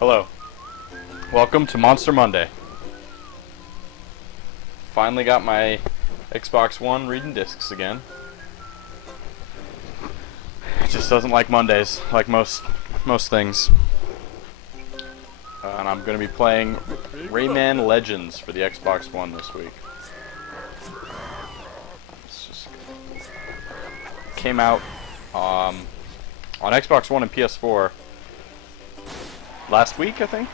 Hello. Welcome to Monster Monday. Finally got my Xbox One reading discs again. It just doesn't like Mondays, like most things. And I'm going to be playing Rayman Legends for the Xbox One this week. Came out on Xbox One and PS4 last week, I think.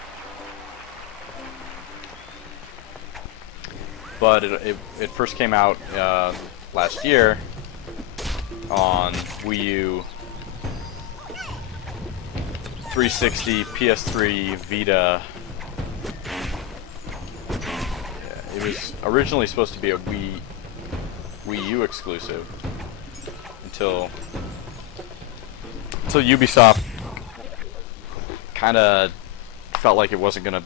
But it first came out last year on Wii U, 360, PS3, Vita. Yeah, it was originally supposed to be a Wii U exclusive until Ubisoft kind of felt like it wasn't going to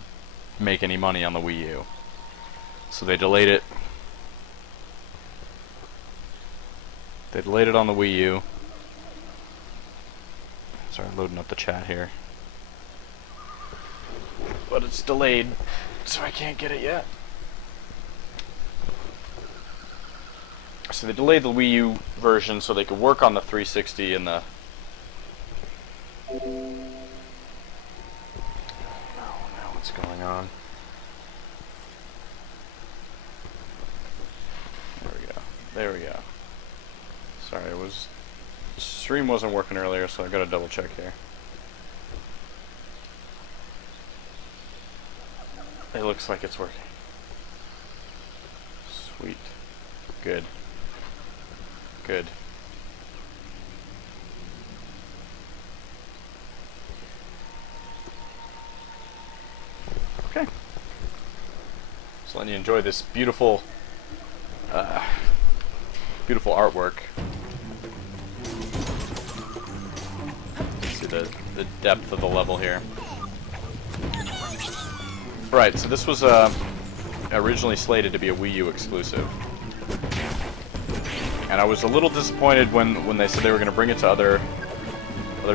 make any money on the Wii U. So they delayed it. They delayed it on the Wii U. Sorry, loading up the chat here. But it's delayed, so I can't get it yet. So they delayed the Wii U version so they could work on the 360 and the... I don't know what's going on. There we go. Sorry, stream wasn't working earlier, so I gotta double check here. It looks like it's working. Sweet. Good. Good. Okay. Just letting you enjoy this beautiful artwork. See the depth of the level here. Right, so this was originally slated to be a Wii U exclusive. And I was a little disappointed when they said they were going to bring it to other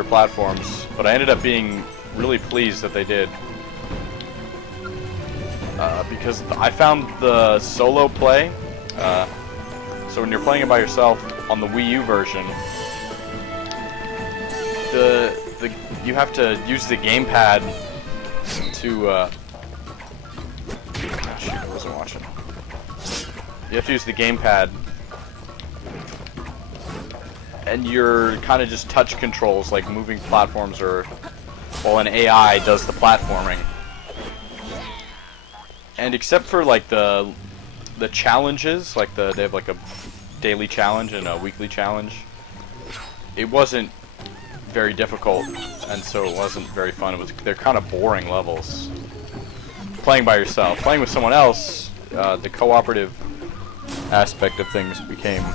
platforms, but I ended up being really pleased that they did. Because I found the solo play, so when you're playing it by yourself on the Wii U version, you have to use the gamepad to shoot, I wasn't watching. You have to use the gamepad, and you're kind of just touch controls, like moving platforms, or while an AI does the platforming. And except for like the challenges, like they have like a daily challenge and a weekly challenge, it wasn't very difficult, and so it wasn't very fun. They're kind of boring levels. Playing by yourself, playing with someone else, the cooperative aspect of things became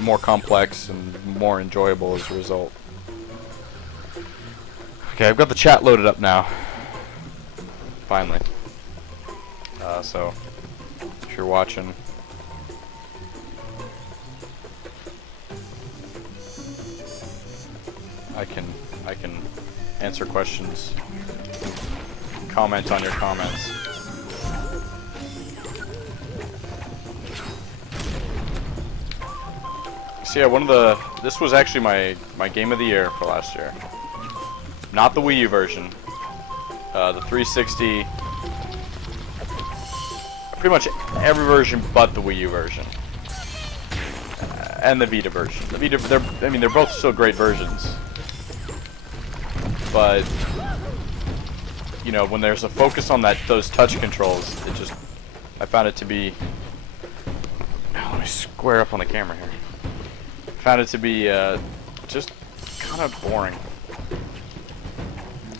more complex and more enjoyable as a result. Okay, I've got the chat loaded up now. Finally. So if you're watching, I can answer questions, comment on your comments. So yeah, this was actually my game of the year for last year. Not the Wii U version. The 360. Pretty much every version but the Wii U version. And the Vita version. The Vita, they're both still great versions. But you know, when there's a focus on those touch controls, I found it to be. Let me square up on the camera here. I found it to be just kind of boring.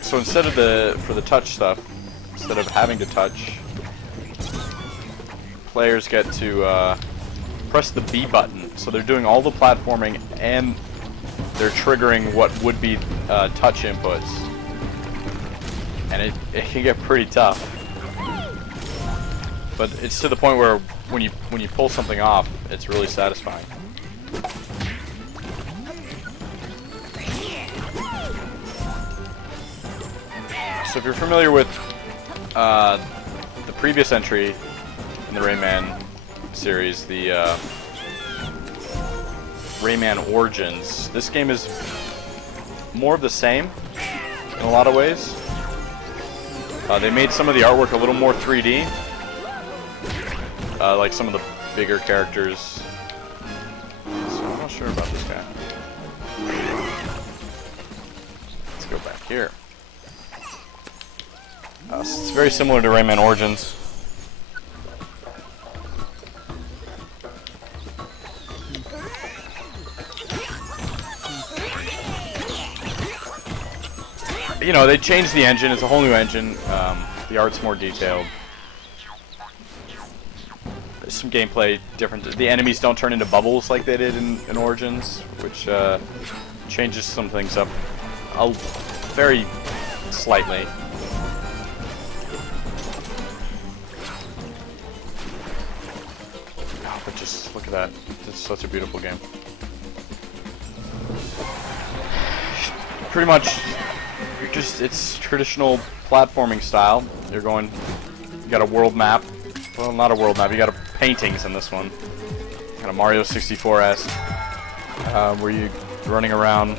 So instead of for the touch stuff, instead of having to touch, players get to press the B button. So they're doing all the platforming and they're triggering what would be touch inputs. And it can get pretty tough. But it's to the point where when you pull something off, it's really satisfying. So if you're familiar with the previous entry in the Rayman series, the Rayman Origins, this game is more of the same in a lot of ways. They made some of the artwork a little more 3D, like some of the bigger characters. So I'm not sure about this guy. Let's go back here. It's very similar to Rayman Origins. You know, they changed the engine. It's a whole new engine. The art's more detailed. There's some gameplay different. The enemies don't turn into bubbles like they did in Origins, which changes some things up very slightly. Oh, but just look at that. It's such a beautiful game. Pretty much, it's traditional platforming style. You got a world map. Well, not a world map. You got paintings in this one. Kind of Mario 64-esque, where you're running around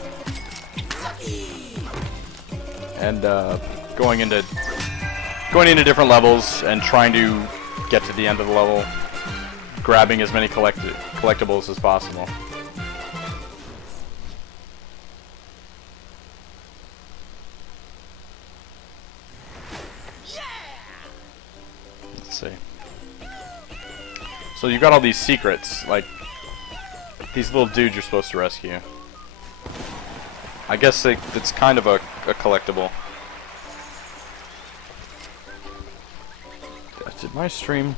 and going into different levels and trying to get to the end of the level, grabbing as many collectibles as possible. Let's see. So you've got all these secrets, like these little dudes you're supposed to rescue. I guess it's kind of a collectible. Did my stream...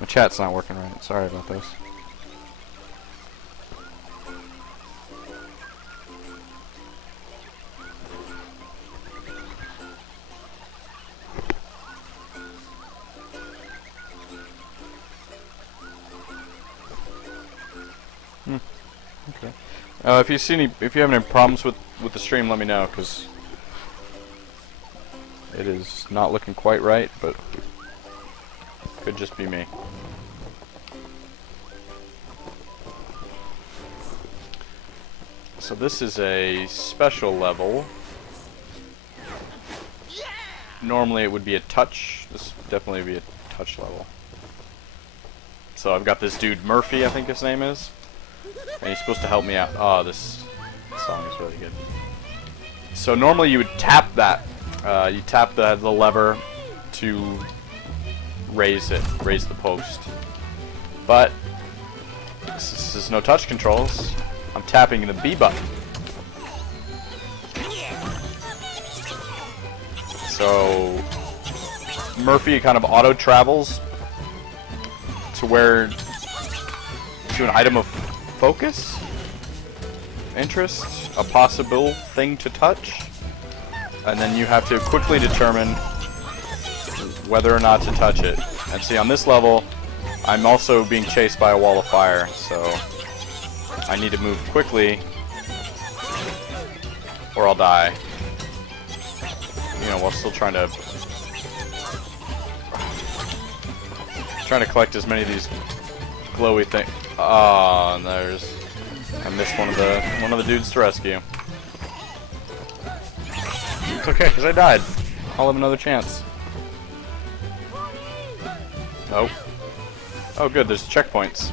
My chat's not working right. Sorry about this. Okay. If you have any problems with the stream, let me know, because it is not looking quite right, but it could just be me. So this is a special level. Normally it would be a touch. This would definitely be a touch level. So I've got this dude Murphy, I think his name is. And he's supposed to help me out. Oh, this song is really good. So normally you would tap that. You tap the lever to raise the post. But this is no touch controls. I'm tapping the B button. So Murphy kind of auto travels to an item of focus, interest, a possible thing to touch, and then you have to quickly determine whether or not to touch it. And see, on this level, I'm also being chased by a wall of fire, so I need to move quickly or I'll die. You know, while still trying to collect as many of these glowy things. Oh, and I missed one of the dudes to rescue. It's okay, because I died. I'll have another chance. Oh. Oh, good. There's checkpoints.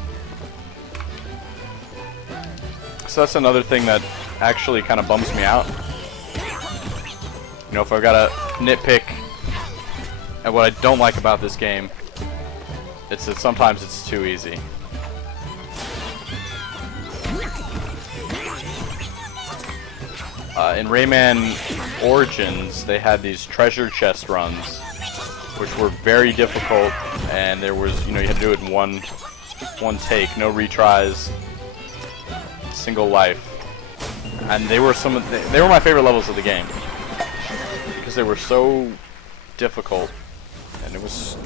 So that's another thing that actually kind of bums me out. You know, if I've got to nitpick at what I don't like about this game, it's that sometimes it's too easy. In Rayman Origins, they had these treasure chest runs, which were very difficult, and there was, you had to do it in one take, no retries, single life, and they were my favorite levels of the game because they were so difficult, and it was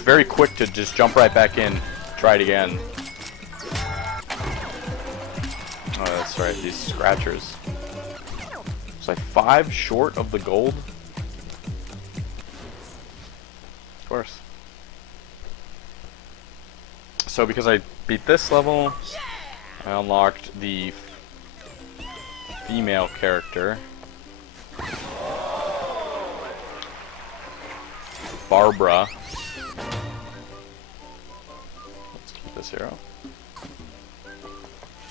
very quick to just jump right back in, try it again. Oh, that's right, these scratchers. Was I 5 short of the gold? Of course. So because I beat this level, I unlocked the female character, Barbara. Let's keep this hero.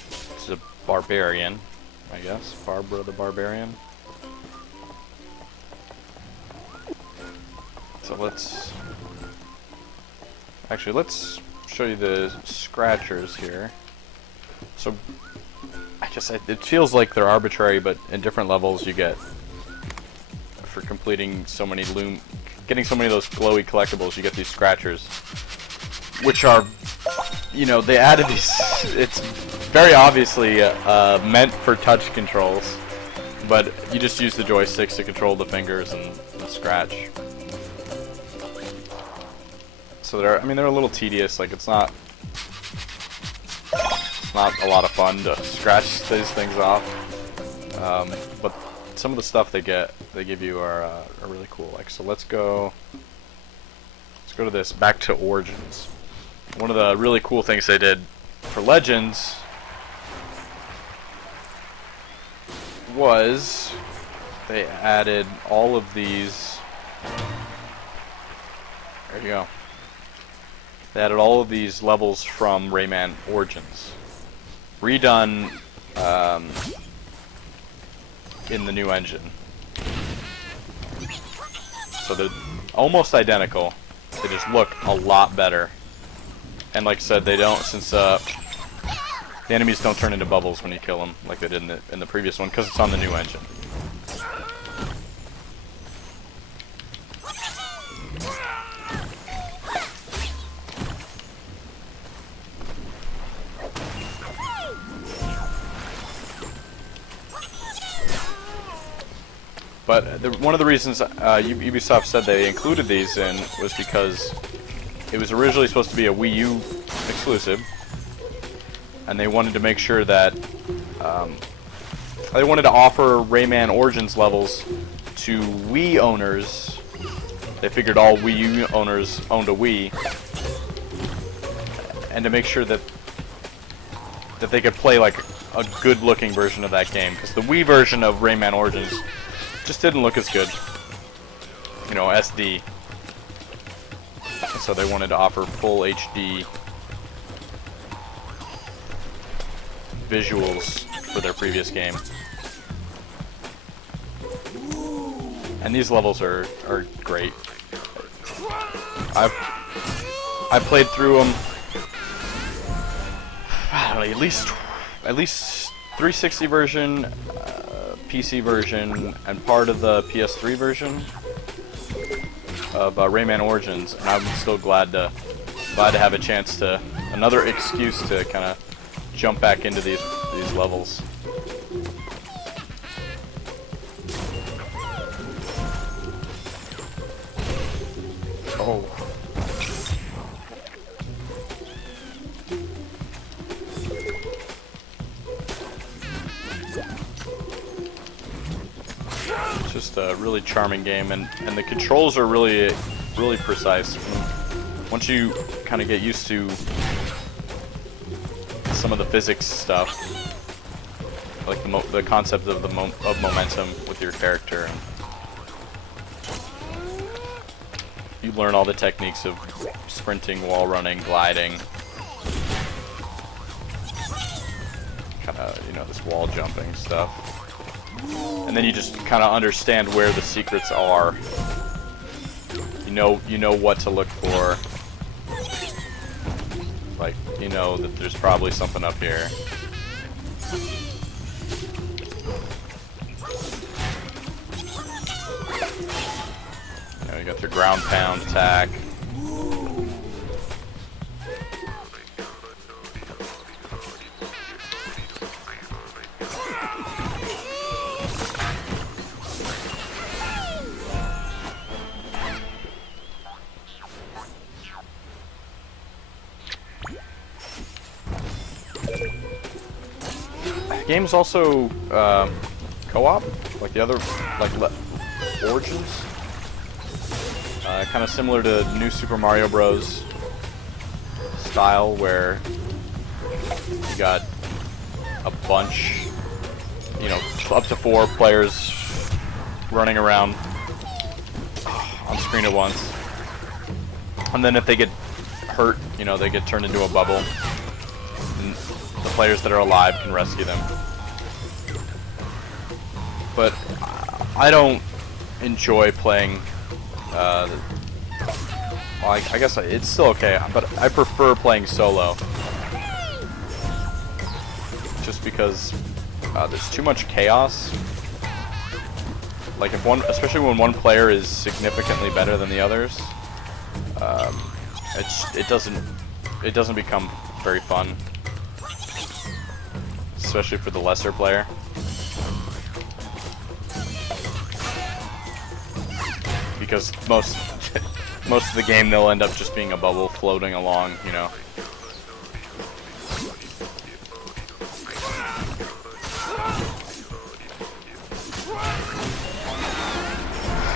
This is a barbarian, I guess. Barbara the barbarian. So let's show you the scratchers here. So it feels like they're arbitrary, but in different levels you get, for completing so many getting so many of those glowy collectibles, you get these scratchers, which are, you know, they added these. It's very obviously meant for touch controls, but you just use the joysticks to control the fingers and the scratch. So they're a little tedious. Like it's not a lot of fun to scratch these things off, but some of the stuff they give you are really cool. Like, so let's go to this, back to Origins. One of the really cool things they did for Legends was they added all of these. There you go. They added all of these levels from Rayman Origins, redone in the new engine. So they're almost identical. They just look a lot better. And like I said, they don't, since the enemies don't turn into bubbles when you kill them like they did in the previous one, because it's on the new engine. But one of the reasons Ubisoft said they included these in was because it was originally supposed to be a Wii U exclusive, and they wanted to make sure that they wanted to offer Rayman Origins levels to Wii owners. They figured all Wii U owners owned a Wii, and to make sure that they could play like a good-looking version of that game, because the Wii version of Rayman Origins just didn't look as good, you know, SD. So they wanted to offer full HD visuals for their previous game. And these levels are great. I played through them, I don't know, at least 360 version, PC version, and part of the PS3 version of Rayman Origins, and I'm still glad to have a chance to, another excuse to kind of jump back into these levels. Oh. Just a really charming game, and the controls are really precise. Once you kind of get used to some of the physics stuff, like the concept of momentum with your character, you learn all the techniques of sprinting, wall running, gliding, kind of, you know, this wall jumping stuff. And then you just kind of understand where the secrets are. You know what to look for. Like, you know that there's probably something up here. You know, you got your ground pound attack. The game's also co-op, like the other, like Origins. Kind of similar to New Super Mario Bros. Style, where you got a bunch, you know, up to 4 players running around on screen at once. And then if they get hurt, you know, they get turned into a bubble. And the players that are alive can rescue them. But I don't enjoy playing, well, I guess it's still okay, but I prefer playing solo. Just because there's too much chaos. Like if one, especially when one player is significantly better than the others, it doesn't become very fun, especially for the lesser player. Because most of the game they'll end up just being a bubble floating along, you know.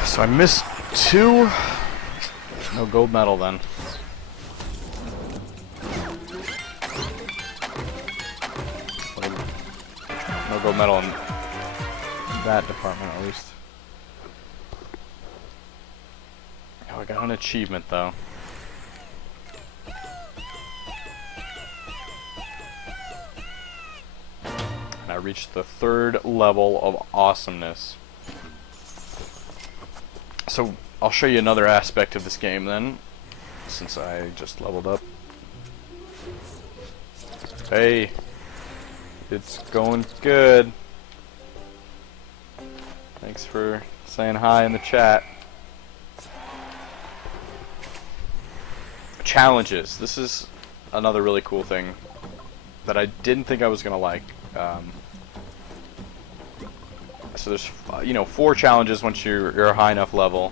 So I missed 2. No gold medal then. No gold medal in that department at least. Oh, I got an achievement though. And I reached the 3rd level of awesomeness. So I'll show you another aspect of this game then, since I just leveled up. Hey, it's going good. Thanks for saying hi in the chat. Challenges. This is another really cool thing that I didn't think I was gonna like. So there's, you know, 4 challenges once you're a high enough level.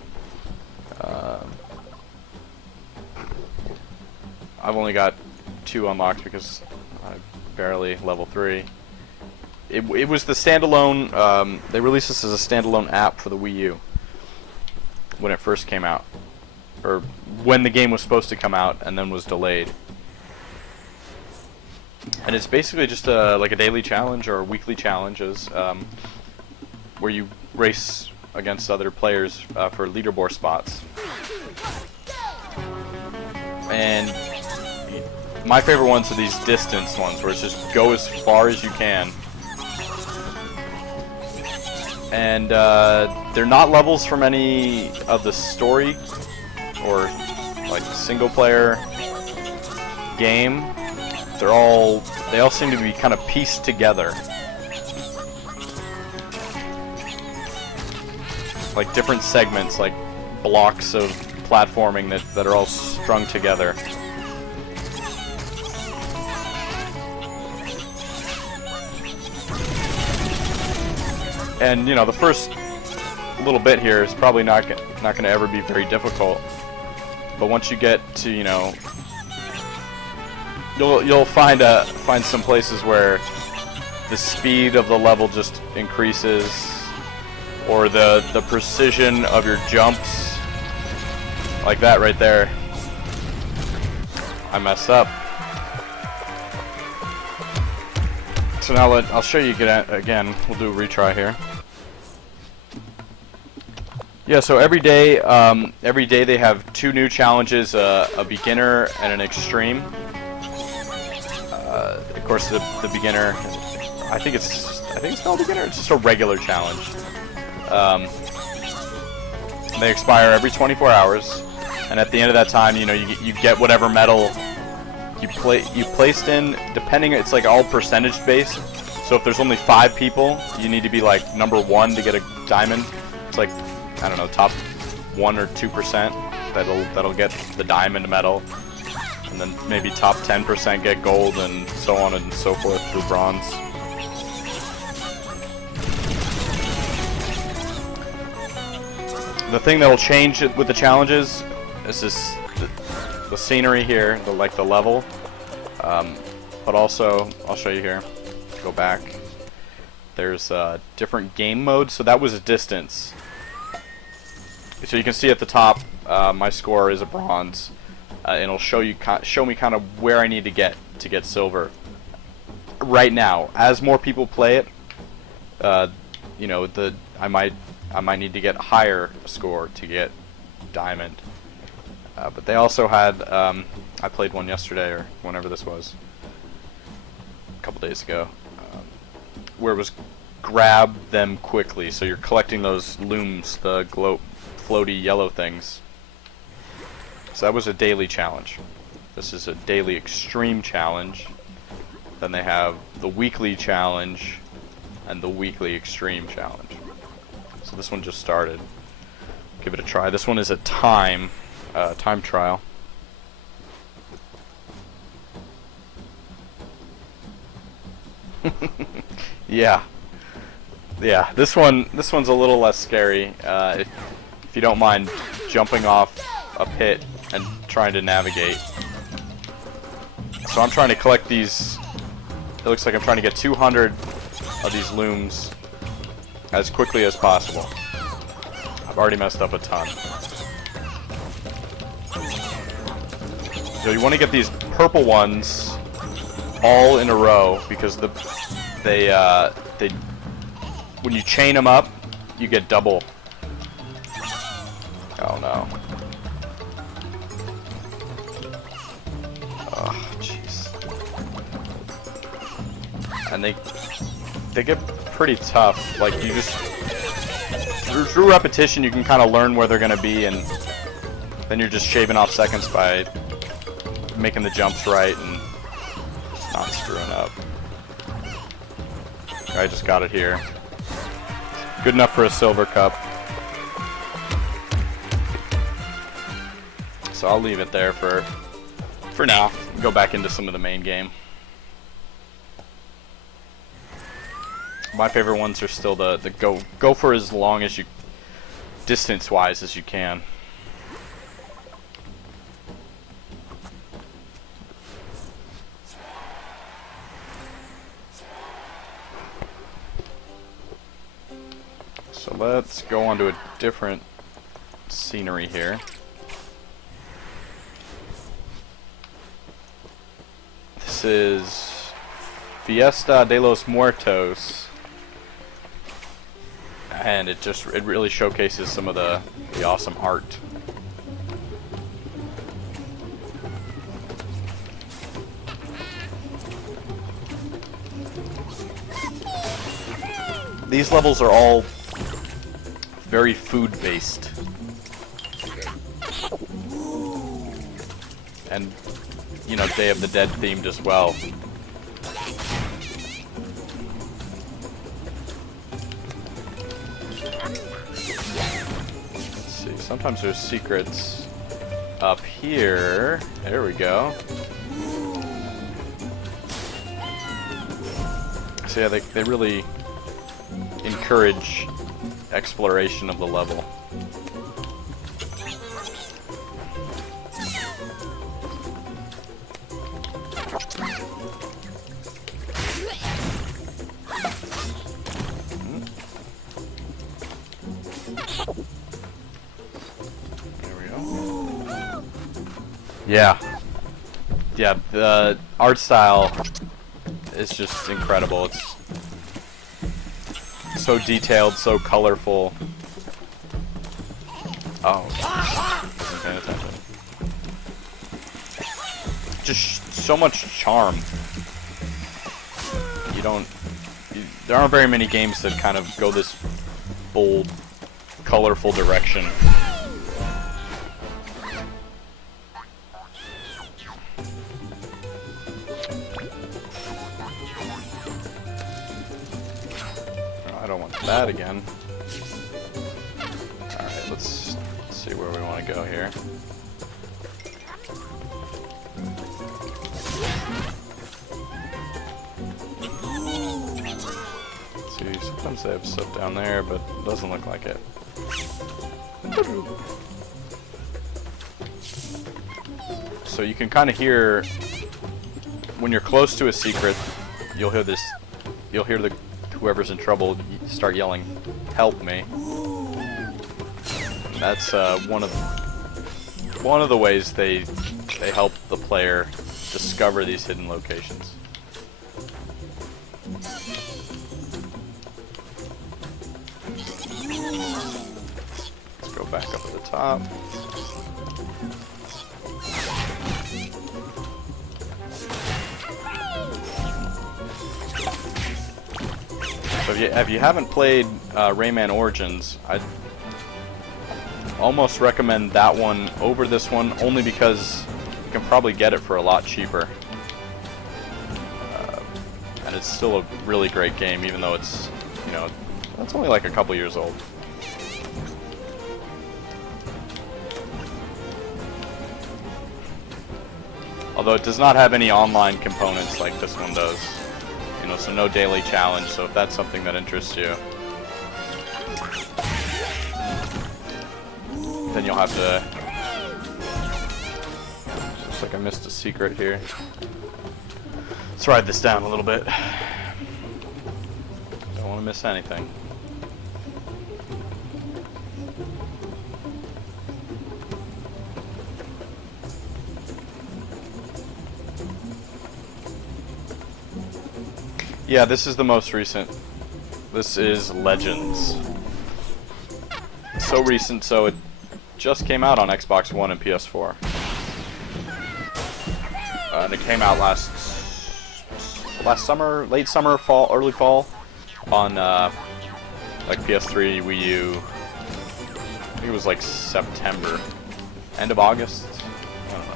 I've only got 2 unlocked because I'm barely level 3. It was the standalone. They released this as a standalone app for the Wii U when it first came out, or when the game was supposed to come out and then was delayed. And it's basically just like a daily challenge or weekly challenges. Where you race against other players for leaderboard spots. And my favorite ones are these distance ones, where it's just go as far as you can. And they're not levels from any of the story or like single player game. They all seem to be kind of pieced together. Like different segments, like blocks of platforming that are all strung together. And you know, the first little bit here is probably not going to ever be very difficult. But once you get to, you know, you'll find some places where the speed of the level just increases. Or the precision of your jumps, like that right there. I messed up. So now I'll show you again. We'll do a retry here. Yeah. So every day they have 2 new challenges: a beginner and an extreme. Of course, the beginner. I think it's called beginner. It's just a regular challenge. They expire every 24 hours, and at the end of that time, you know, you get whatever medal you placed in. Depending, it's like all percentage based. So if there's only 5 people, you need to be like number 1 to get a diamond. It's like, I don't know, top 1 or 2% that'll get the diamond medal, and then maybe top 10% get gold, and so on and so forth through bronze. The thing that will change with the challenges is the scenery here, the level, but also I'll show you here. Go back. There's different game modes, so that was a distance. So you can see at the top, my score is a bronze, and it'll show me kind of where I need to get silver. Right now, as more people play it, you know, I might need to get a higher score to get diamond. But they also had, I played one yesterday or whenever this was, a couple days ago, where it was grab them quickly. So you're collecting those looms, the floaty yellow things. So that was a daily challenge. This is a daily extreme challenge. Then they have the weekly challenge and the weekly extreme challenge. So this one just started. Give it a try. This one is a time trial. Yeah. This one's a little less scary. If you don't mind jumping off a pit and trying to navigate. So I'm trying to collect these. It looks like I'm trying to get 200 of these looms as quickly as possible. I've already messed up a ton. So you want to get these purple ones all in a row because they when you chain them up, you get double. Oh no. Oh jeez. And they get pretty tough. Like you just through repetition, you can kind of learn where they're gonna be, and then you're just shaving off seconds by making the jumps right and not screwing up. I just got it here. Good enough for a silver cup. So I'll leave it there for now. Go back into some of the main game. My favorite ones are still the go for as long as you, distance-wise, as you can. So let's go on to a different scenery here. This is Fiesta de los Muertos. And it really showcases some of the awesome art. These levels are all very food-based. And, you know, Day of the Dead themed as well. Sometimes there's secrets up here. There we go. So yeah, they really encourage exploration of the level. Yeah, the art style is just incredible. It's so detailed, so colorful. Oh, wasn't paying attention. Just so much charm. There aren't very many games that kind of go this bold, colorful direction. I don't want that again. Alright, let's see where we want to go here. Let's see, sometimes they have stuff down there, but it doesn't look like it. So you can kind of hear, when you're close to a secret, you'll hear the whoever's in trouble start yelling, "Help me." That's one of the ways they help the player discover these hidden locations. Let's go back up at the top. So if you haven't played Rayman Origins, I'd almost recommend that one over this one, only because you can probably get it for a lot cheaper. And it's still a really great game, even though it's, you know, it's only like a couple years old. Although it does not have any online components like this one does. You know, so no daily challenge, so if that's something that interests you, then you'll have to... Looks like I missed a secret here. Let's ride this down a little bit. Don't want to miss anything. Yeah, this is the most recent. This is Legends. So recent, so it just came out on Xbox One and PS4. And it came out last summer, late summer, fall, early fall, on like PS3, Wii U. I think it was like September, end of August. I don't know.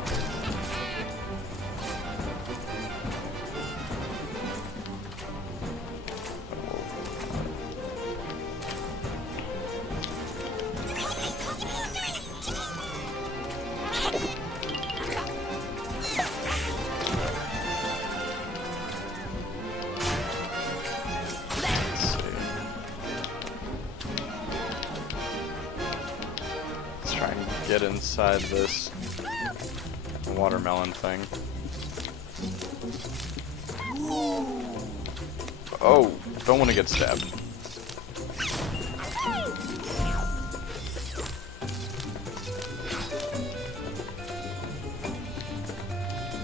Get inside this watermelon thing. Oh, don't want to get stabbed.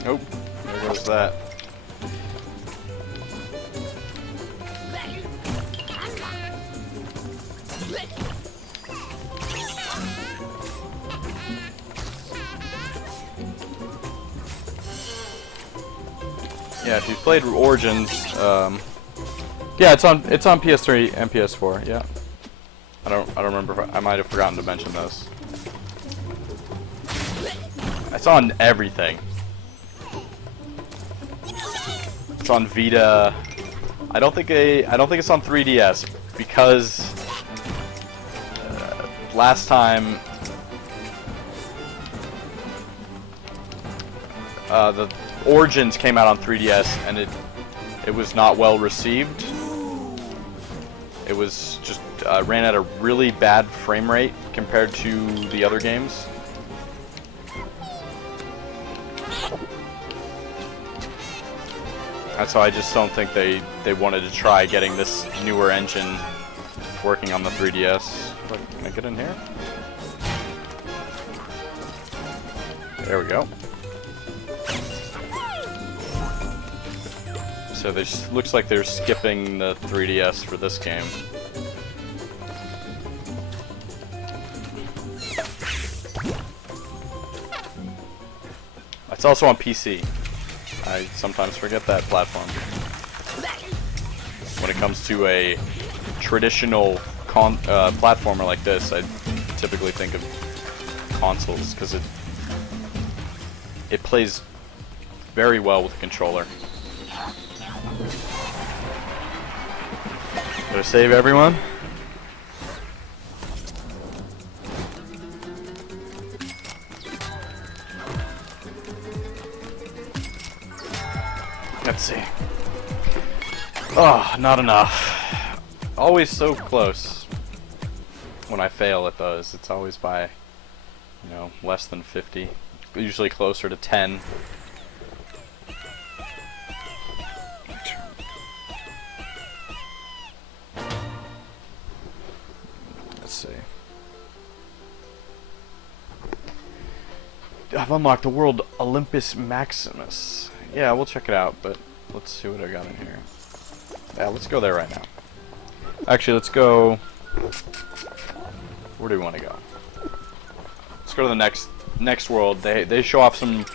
Nope, there goes that. Yeah, if you've played Origins, yeah, it's on PS3 and PS4. Yeah, I don't remember. I might have forgotten to mention this. It's on everything. It's on Vita. I don't think it's on 3DS because last time the Origins came out on 3DS and it was not well received. It was just ran at a really bad frame rate compared to the other games. And so I just don't think they wanted to try getting this newer engine working on the 3DS. Can I get in here? There we go. So this looks like they're skipping the 3DS for this game. It's also on PC. I sometimes forget that platform. When it comes to a traditional platformer like this, I typically think of consoles because it plays very well with a controller. Did I save everyone? Let's see. Oh, not enough. Always so close. When I fail at those, it's always by, you know, less than 50. Usually closer to 10. I've unlocked the world Olympus Maximus. Yeah, we'll check it out, but let's see what I got in here. Yeah, let's go there right now. Actually, let's go... Where do we want to go? Let's go to the next world. They show off some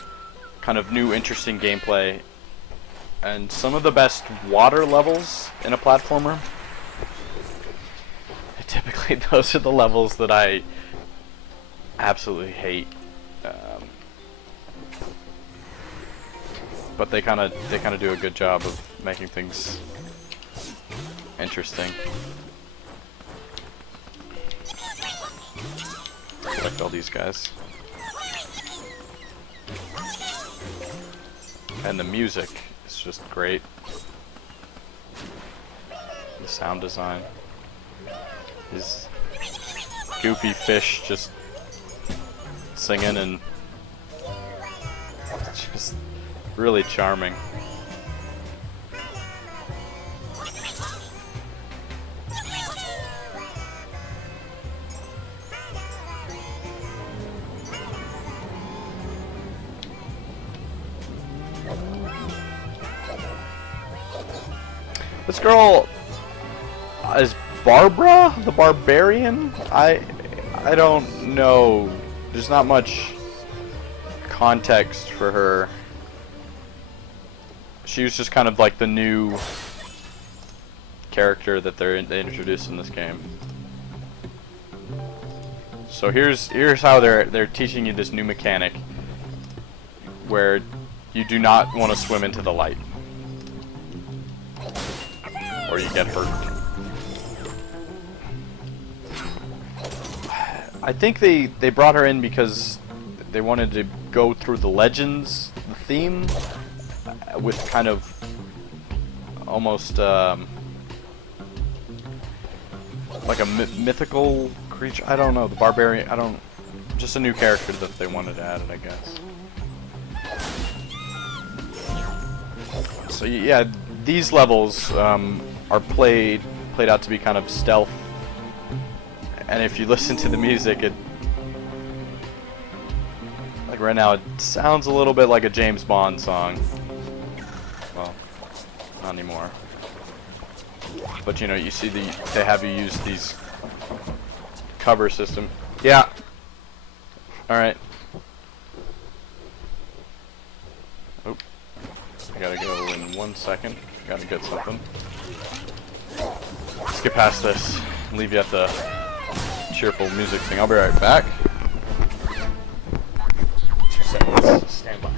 kind of new, interesting gameplay, and some of the best water levels in a platformer. Typically, those are the levels that I absolutely hate. But they kind of do a good job of making things interesting. Collect all these guys. And the music is just great. The sound design. These goofy fish just singing, and it's just really charming. This girl is Barbara the Barbarian? I don't know. There's not much context for her. She was just kind of like the new character that they introduced in this game. So here's how they're teaching you this new mechanic where you do not want to swim into the light, or you get hurt. I think they brought her in because they wanted to go through the Legends theme with kind of almost like a mythical creature. I don't know, the barbarian. Just a new character that they wanted to add, I guess. So yeah, these levels are played out to be kind of stealth, and if you listen to the music, like right now, it sounds a little bit like a James Bond song. Well, not anymore. But you know, you see they have you use these cover system. Yeah. All right. Oh, I gotta go in 1 second. Gotta get something. Let's get past this and leave you at the cheerful music thing. I'll be right back. 2 seconds. Stand by.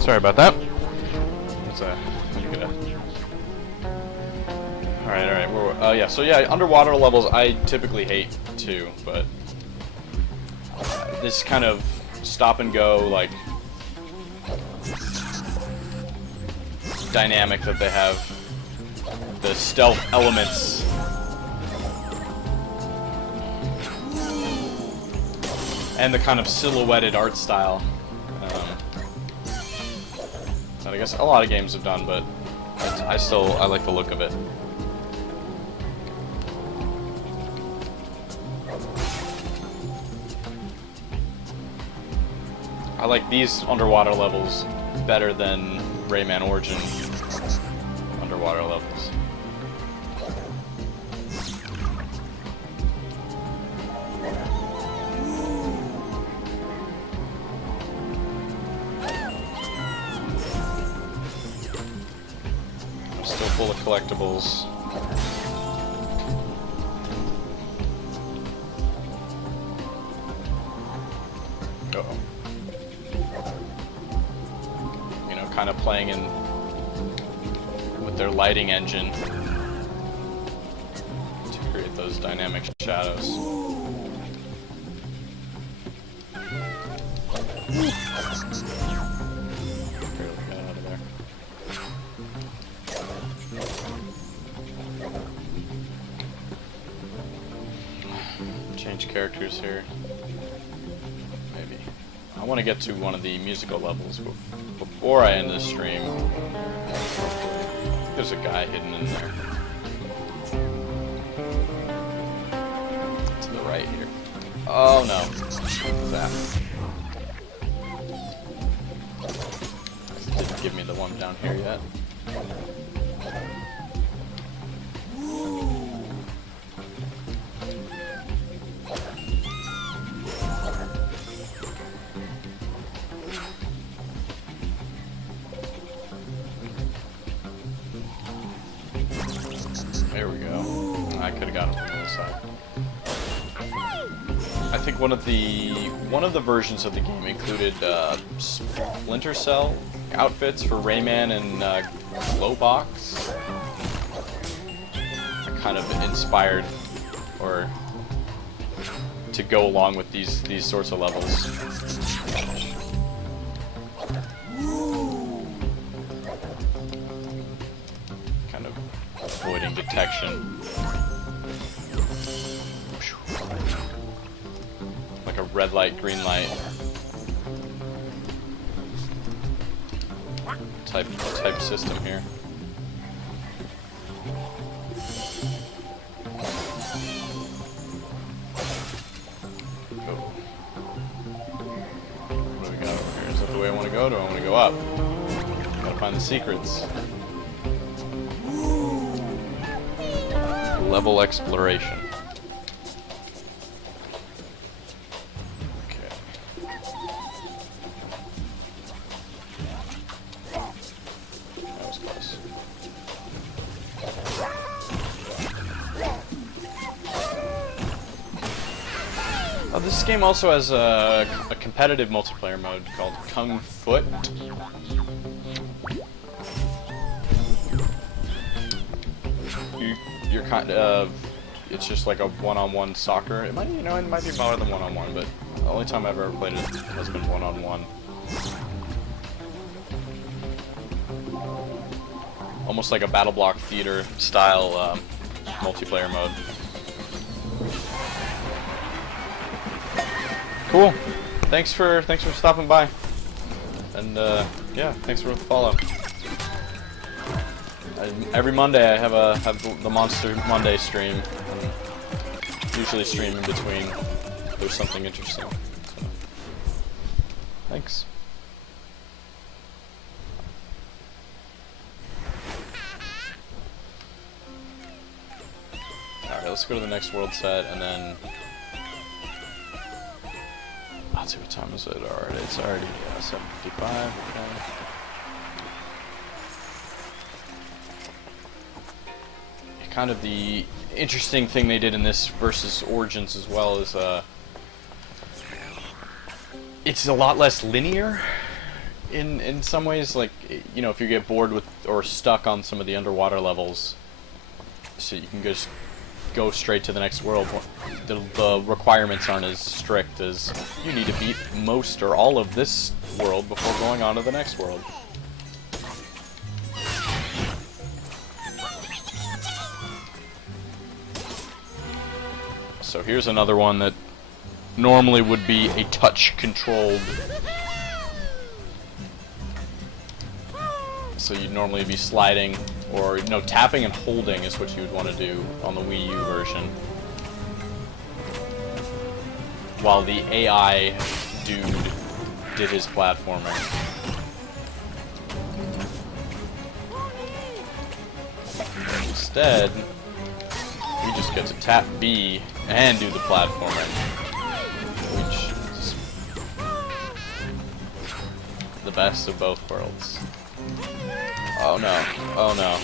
Sorry about that. Alright. Yeah, so yeah, underwater levels I typically hate too, but this kind of stop and go, like, dynamic that they have, the stealth elements, and the kind of silhouetted art style. That I guess a lot of games have done, but I like the look of it. I like these underwater levels better than Rayman Origin underwater levels. Still full of collectibles. Uh-oh. You know, kind of playing in with their lighting engine to create those dynamic shadows. Change characters here. Maybe. I want to get to one of the musical levels before I end this stream. There's a guy hidden in there. To the right here. Oh no. What's that? Didn't give me the one down here yet. There we go. I could have gotten him from the other side. I think one of the versions of the game included Splinter Cell outfits for Rayman and Glowbox. Kind of inspired, or to go along with these sorts of levels. Kind of avoiding detection. Like a red light, green light type system here. Oh. What do we got over here? Is that the way I want to go? Or do I want to go up? Gotta find the secrets. Level exploration. Okay. That was close. This game also has a competitive multiplayer mode called Kung Foot. You're kind of, it's just like a one-on-one soccer. It might, you know, it might be more than one-on-one, but the only time I've ever played it has been one-on-one. Almost like a Battle Block Theater style multiplayer mode. Cool. Thanks for stopping by, and yeah, thanks for the follow. Every Monday I have the Monster Monday stream, and usually stream in between if there's something interesting. So, thanks. Alright, let's go to the next world set, and then let's see, what time is it? Alright, it's already 7:55. Okay. Kind of the interesting thing they did in this versus Origins as well is it's a lot less linear in some ways. Like, you know, if you get bored with or stuck on some of the underwater levels, so you can just go straight to the next world. The requirements aren't as strict as you need to beat most or all of this world before going on to the next world. So here's another one that normally would be a touch-controlled. So you'd normally be sliding, or no, tapping and holding is what you would want to do on the Wii U version. While the AI dude did his platforming. Instead, we just get to tap B and do the platforming, which is the best of both worlds. Oh no, oh no.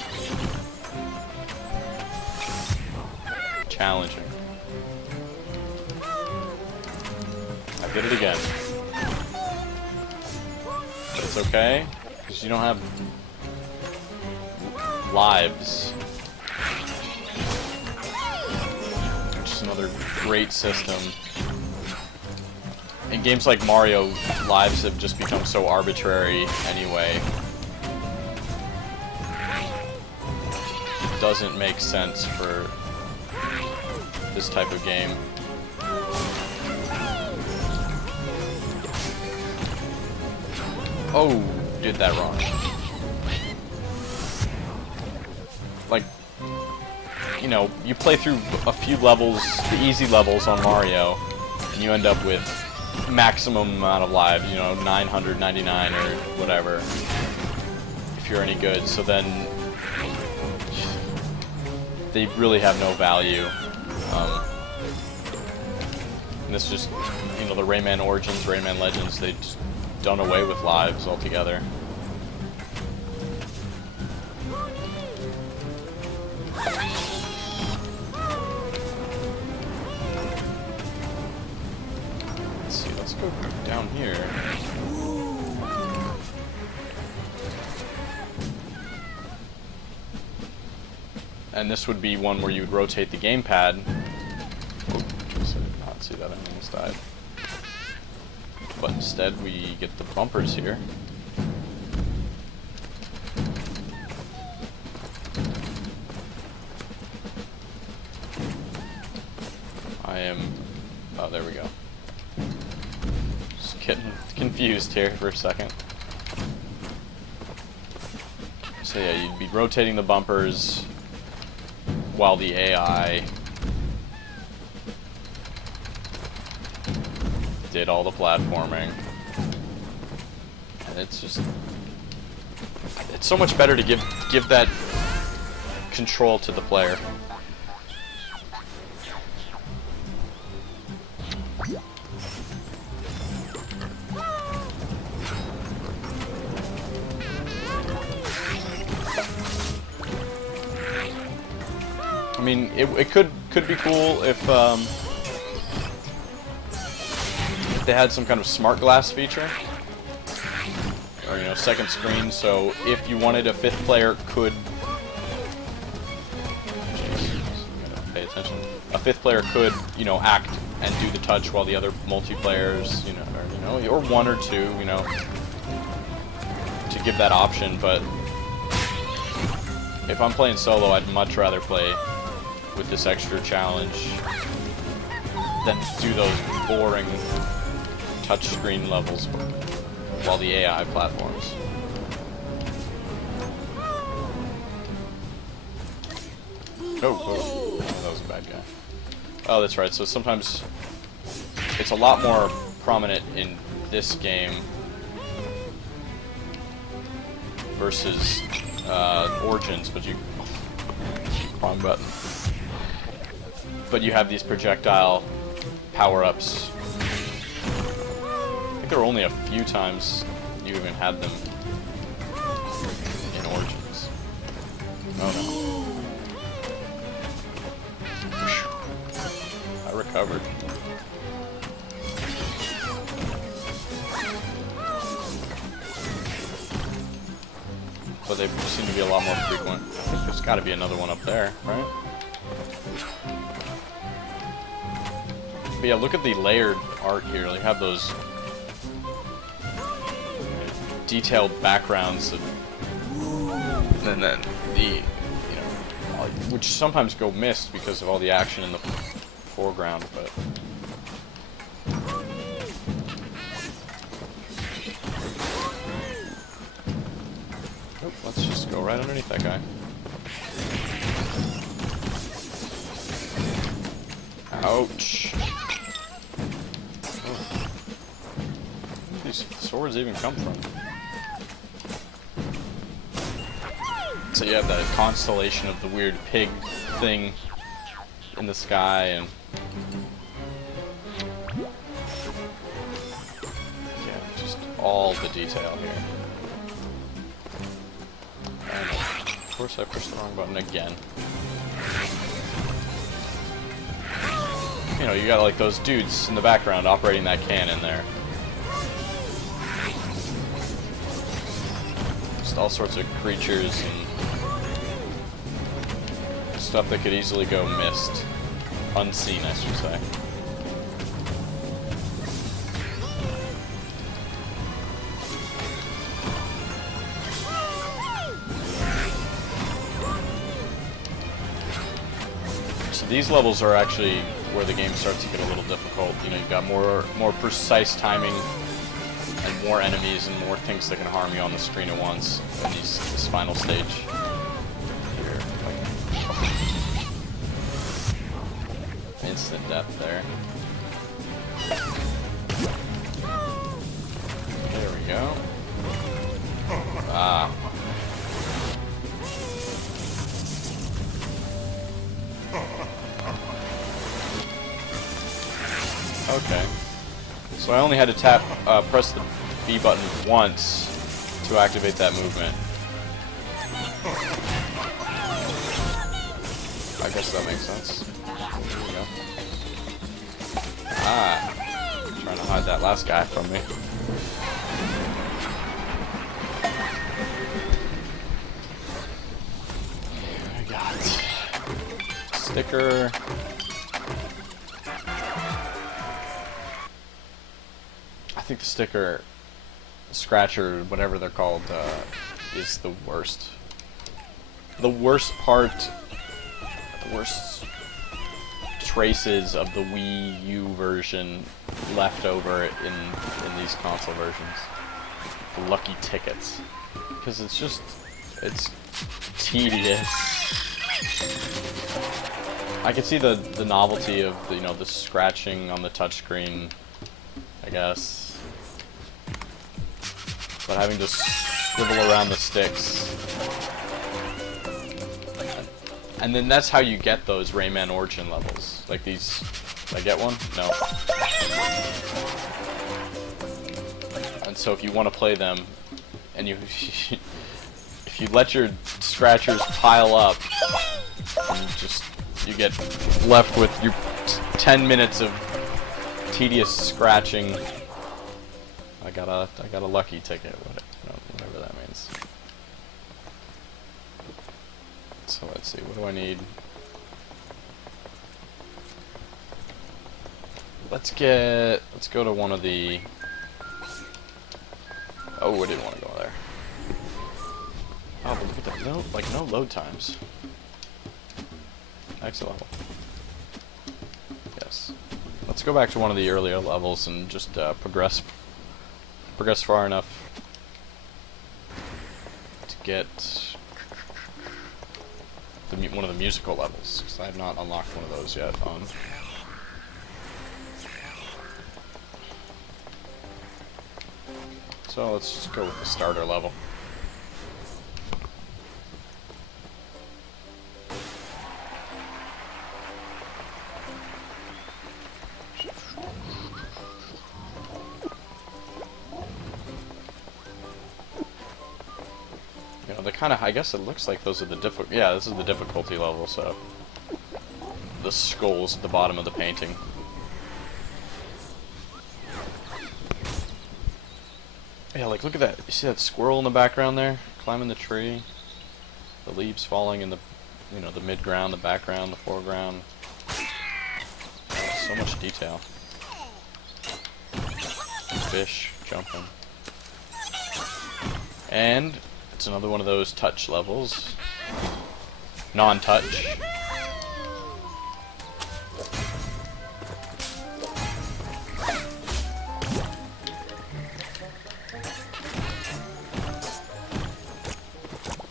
challenging. I did it again. But it's okay, because you don't have lives. Which is another great system. In games like Mario, lives have just become so arbitrary anyway. It doesn't make sense for this type of game. Oh, did that wrong. Like, you know, you play through a few levels, the easy levels on Mario, and you end up with maximum amount of lives, you know, 999 or whatever, if you're any good. So then they really have no value. And this just, you know, the Rayman Origins, Rayman Legends, they just done away with lives altogether. Let's see, let's go down here. And this would be one where you would rotate the gamepad. Oop, I did not see that, I almost died. But instead we get the bumpers here. Oh, there we go. Just getting confused here for a second. So yeah, you'd be rotating the bumpers while the AI did all the platforming. And it's just, it's so much better to give that control to the player. I mean, it could be cool if they had some kind of smart glass feature, or, you know, second screen. So if you wanted, a fifth player could, pay attention. A fifth player could, you know, act and do the touch while the other multiplayers, you know, or one or two, you know, to give that option. But if I'm playing solo, I'd much rather play with this extra challenge than do those boring touchscreen levels while the AI platforms. Oh, that was a bad guy. Oh, that's right. So sometimes it's a lot more prominent in this game versus Origins, but wrong button. But you have these projectile power-ups. I think there were only a few times you even had them in Origins. Oh no. I recovered. But they seem to be a lot more frequent. I think there's got to be another one up there, right? But yeah, look at the layered art here. They have those detailed backgrounds, and then the, you know, which sometimes go missed because of all the action in the foreground. But oh, let's just go right underneath that guy. Ouch. Where do these swords even come from? So you have that constellation of the weird pig thing in the sky, and yeah, just all the detail here. And of course I pushed the wrong button again. you know, you got like those dudes in the background operating that cannon there. Just all sorts of creatures and stuff that could easily go missed. Unseen, I should say. So these levels are actually where the game starts to get a little difficult. You know, you've got more precise timing and more enemies and more things that can harm you on the screen at once in this final stage. Here, instant death there. There we go. Ah. Okay. So I only had to press the B button once to activate that movement. I guess that makes sense. There we go. Ah. Trying to hide that last guy from me. I got sticker. I think the sticker scratcher, whatever they're called, is the worst. The worst part, the worst traces of the Wii U version left over in these console versions. The lucky tickets. Because it's just, it's tedious. I can see the novelty of the, you know, the scratching on the touchscreen, I guess. But having to swivel around the sticks. And then that's how you get those Rayman Origin levels. Like these. Did I get one? No. And so if you want to play them, and you if you let your scratchers pile up, you get left with your 10 minutes of tedious scratching. I got a lucky ticket, whatever that means. So let's see, what do I need? Let's go to one of the. Oh, I didn't want to go there. Oh, but look at that! No load times. Excellent. Yes. Let's go back to one of the earlier levels and just progress far enough to get one of the musical levels, because I have not unlocked one of those yet on. So let's just go with the starter level. I guess it looks like those are the yeah, this is the difficulty level, so the skulls at the bottom of the painting. Yeah, like look at that. You see that squirrel in the background there, climbing the tree? The leaves falling in the, you know, the mid-ground, the background, the foreground. So much detail. Fish jumping. And it's another one of those touch levels. Non-touch.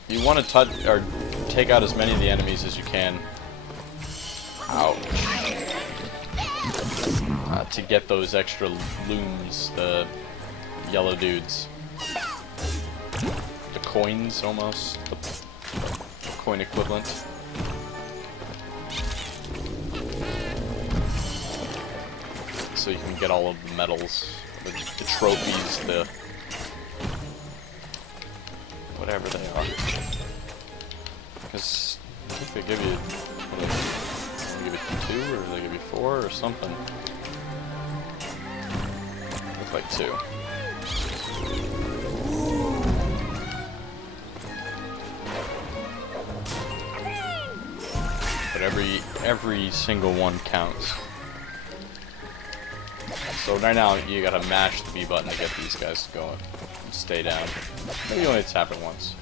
You want to touch or take out as many of the enemies as you can. Ouch. To get those extra looms, the yellow dudes. Coins, almost. The coin equivalent. So you can get all of the medals, the trophies, the whatever they are. Because I think they give you They give you 2, or they give you 4, or something. Looks like 2. But every single one counts. So right now you gotta mash the B button to get these guys to go and stay down. Maybe you only tap it once.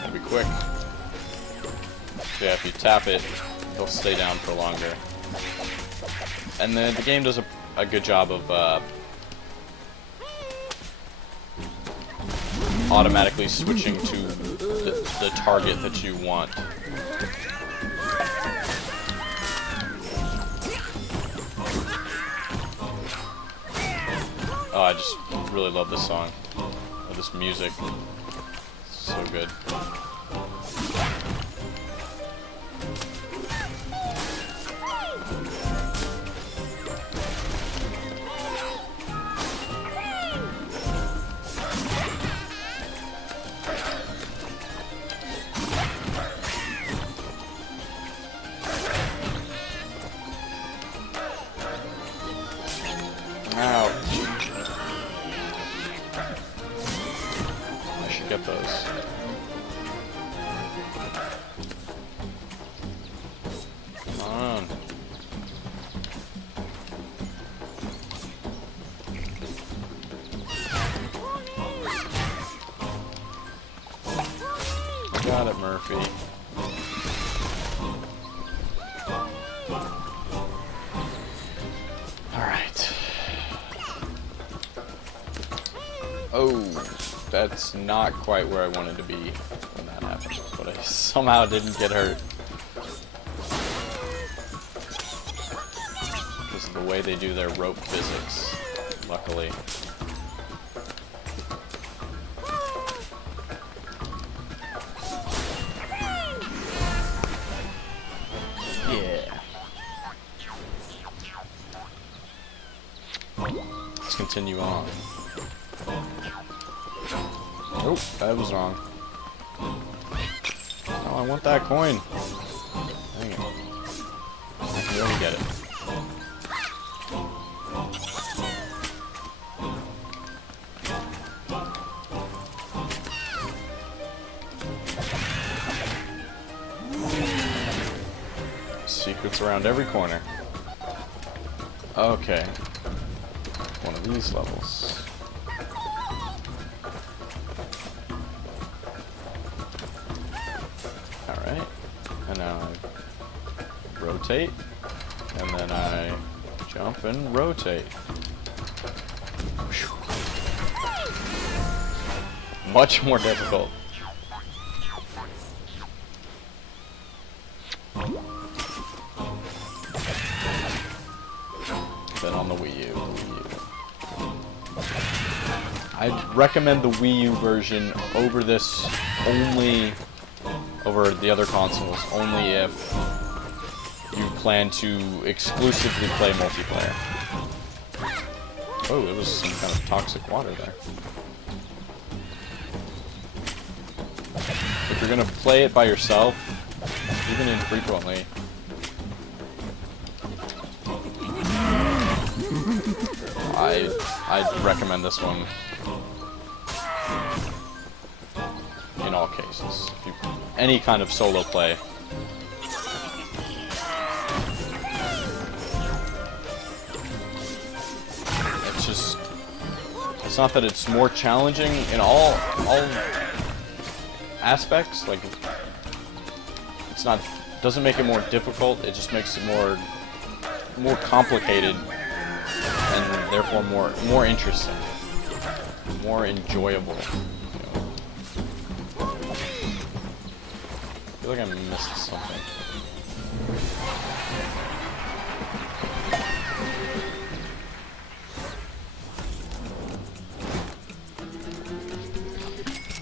Gotta be quick. Yeah, if you tap it, they'll stay down for longer. And then the game does a good job of automatically switching to the target that you want. Oh, I just really love this song. Or this music. It's so good. Ouch. I should get those. Come on. Got it, Murphy. Alright. Oh, that's not quite where I wanted to be when that happened, but I somehow didn't get hurt. Because of the way they do their rope physics, luckily. Yeah. Let's continue on. Nope, that was wrong. Oh, I want that coin. Dang it. I can really get it. Secrets around every corner. Okay. One of these levels. Alright, and now I rotate, and then I jump and rotate. Much more difficult. Than on the Wii U. I'd recommend the Wii U version over this only over the other consoles, only if you plan to exclusively play multiplayer. Oh, it was some kind of toxic water there. If you're gonna play it by yourself, even infrequently, I'd recommend this one in all cases. If you, any kind of solo play. It's just, it's not that it's more challenging in all aspects, like it's not, doesn't make it more difficult, it just makes it more complicated and therefore more interesting, more enjoyable. I feel like I missed something.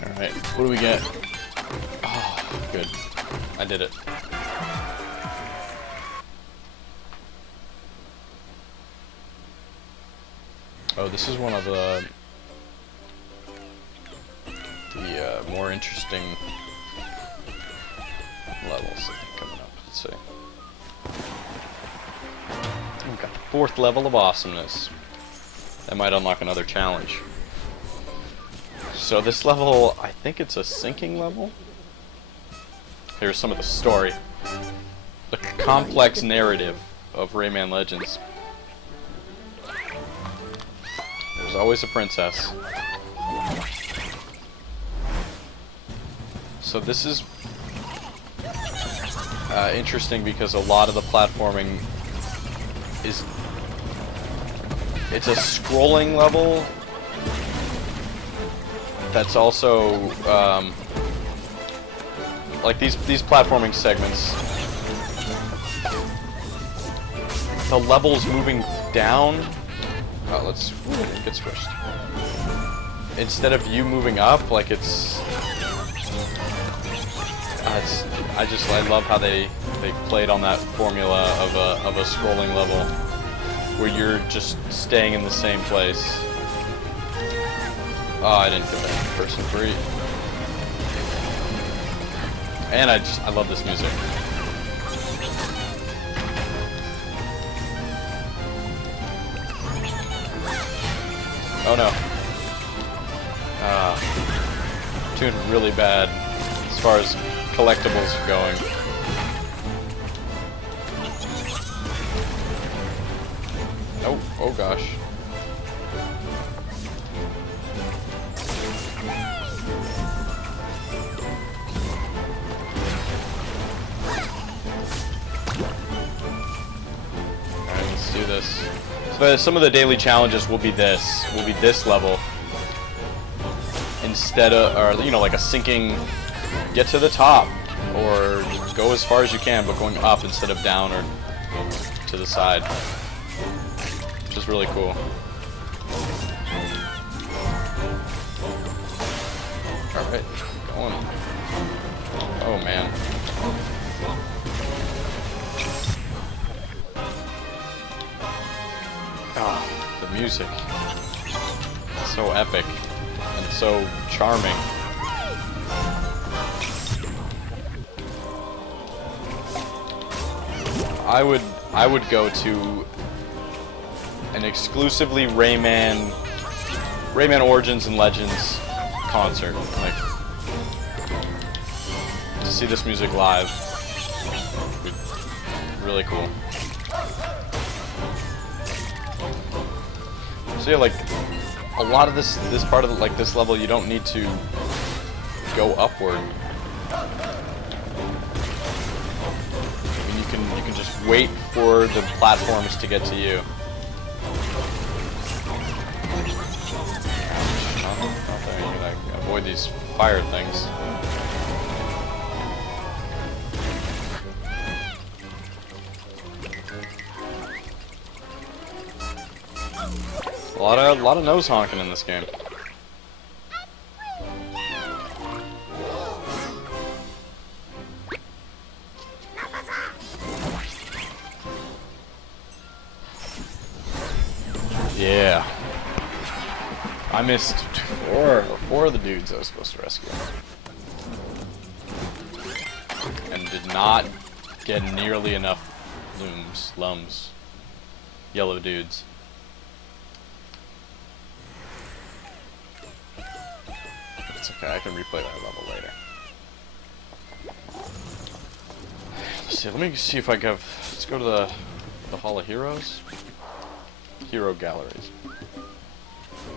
Alright, what do we get? Oh, good. I did it. Oh, this is one of the more interesting levels I think coming up. Let's see. We've got the 4th level of awesomeness. That might unlock another challenge. So this level, I think it's a sinking level. Here's some of the story. The complex narrative of Rayman Legends. There's always a princess. So this is interesting because a lot of the platforming is... It's a scrolling level that's also like these platforming segments. The levels moving down. Oh, let's get switched. Instead of you moving up, like it's I love how they played on that formula of a scrolling level where you're just staying in the same place. Oh, I didn't get that person free. And I love this music. Oh no. Doing really bad as far as collectibles are going. Oh gosh. Alright, let's do this. So some of the daily challenges will be this level. Instead of, or you know, like a sinking, get to the top, or go as far as you can, but going up instead of down or to the side. Which is really cool. Alright, going. Oh man. Oh, the music. It's so epic and so charming. I would go to an exclusively Rayman Origins and Legends concert, like to see this music live. Would be really cool. So yeah, like a lot of this part of like this level, you don't need to go upward. I mean, you can just wait for the platforms to get to you. Not there. You can like avoid these fire things. A lot of nose honking in this game. Yeah. I missed four of the dudes I was supposed to rescue. And did not get nearly enough lums. Yellow dudes. It's okay, I can replay that level later. Let's see, let me see if I have. Let's go to the Hall of Heroes. Hero galleries.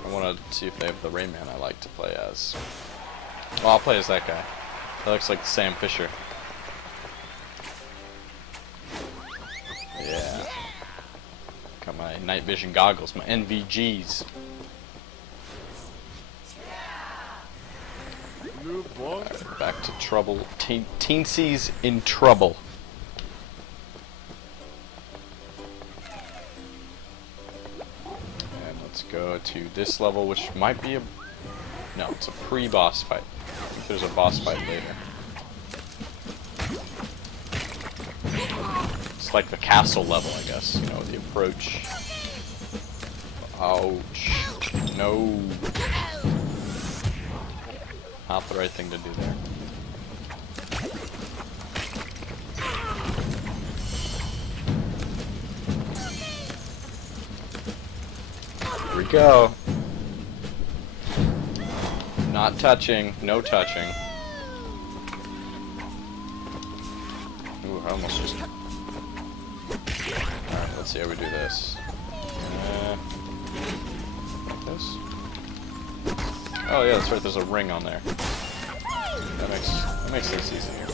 I want to see if they have the Rayman I like to play as. Well, I'll play as that guy. That looks like Sam Fisher. Yeah. Got my night vision goggles, my NVGs. Right, back to trouble. Teensies in trouble. And let's go to this level, which might be a... No, it's a pre-boss fight. I think there's a boss fight later. It's like the castle level, I guess. You know, the approach. Ouch. No. Not the right thing to do there. Here we go. Not touching. No touching. Ooh, I almost just... Alright, let's see how we do this. This? Oh yeah, that's right, there's a ring on there. That makes this easier.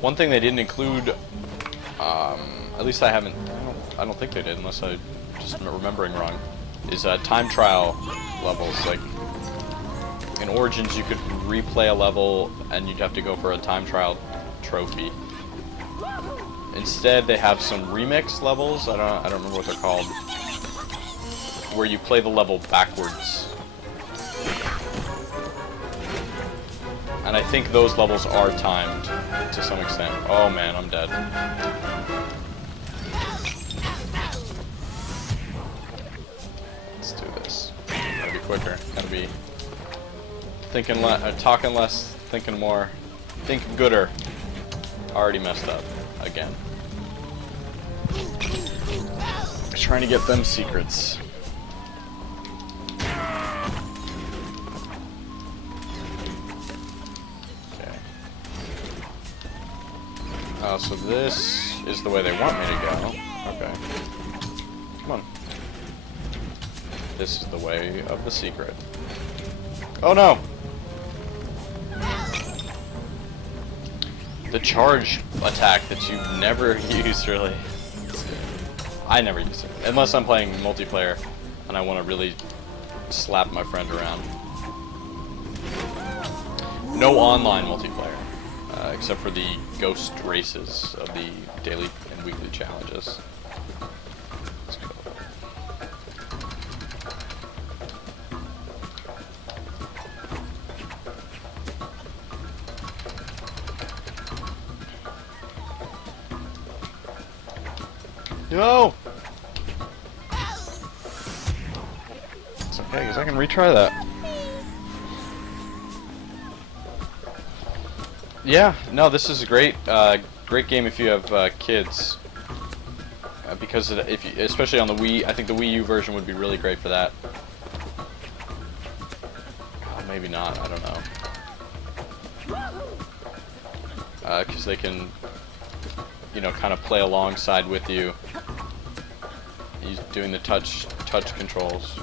One thing they didn't include, at least I haven't, I don't think they did unless I just am remembering wrong, is time trial levels. Like, in Origins you could replay a level and you'd have to go for a time trial trophy. Instead they have some remix levels, I don't remember what they're called, where you play the level backwards. And I think those levels are timed to some extent. Oh man, I'm dead. Let's do this. Gotta be quicker. Gotta be thinking talking less, thinking more. Think gooder. Already messed up again. Trying to get them secrets. So this is the way they want me to go. Okay. Come on. This is the way of the secret. Oh no! The charge attack that you never use, really. I never use it. Unless I'm playing multiplayer and I want to really slap my friend around. No online multiplayer. Except for the ghost races of the daily and weekly challenges. Let's go. No! It's okay, because I can retry that. Yeah, no, this is a great game if you have kids, because if you, especially on the Wii, I think the Wii U version would be really great for that. Oh, maybe not, I don't know. Because they can, you know, kind of play alongside with you. He's doing the touch controls.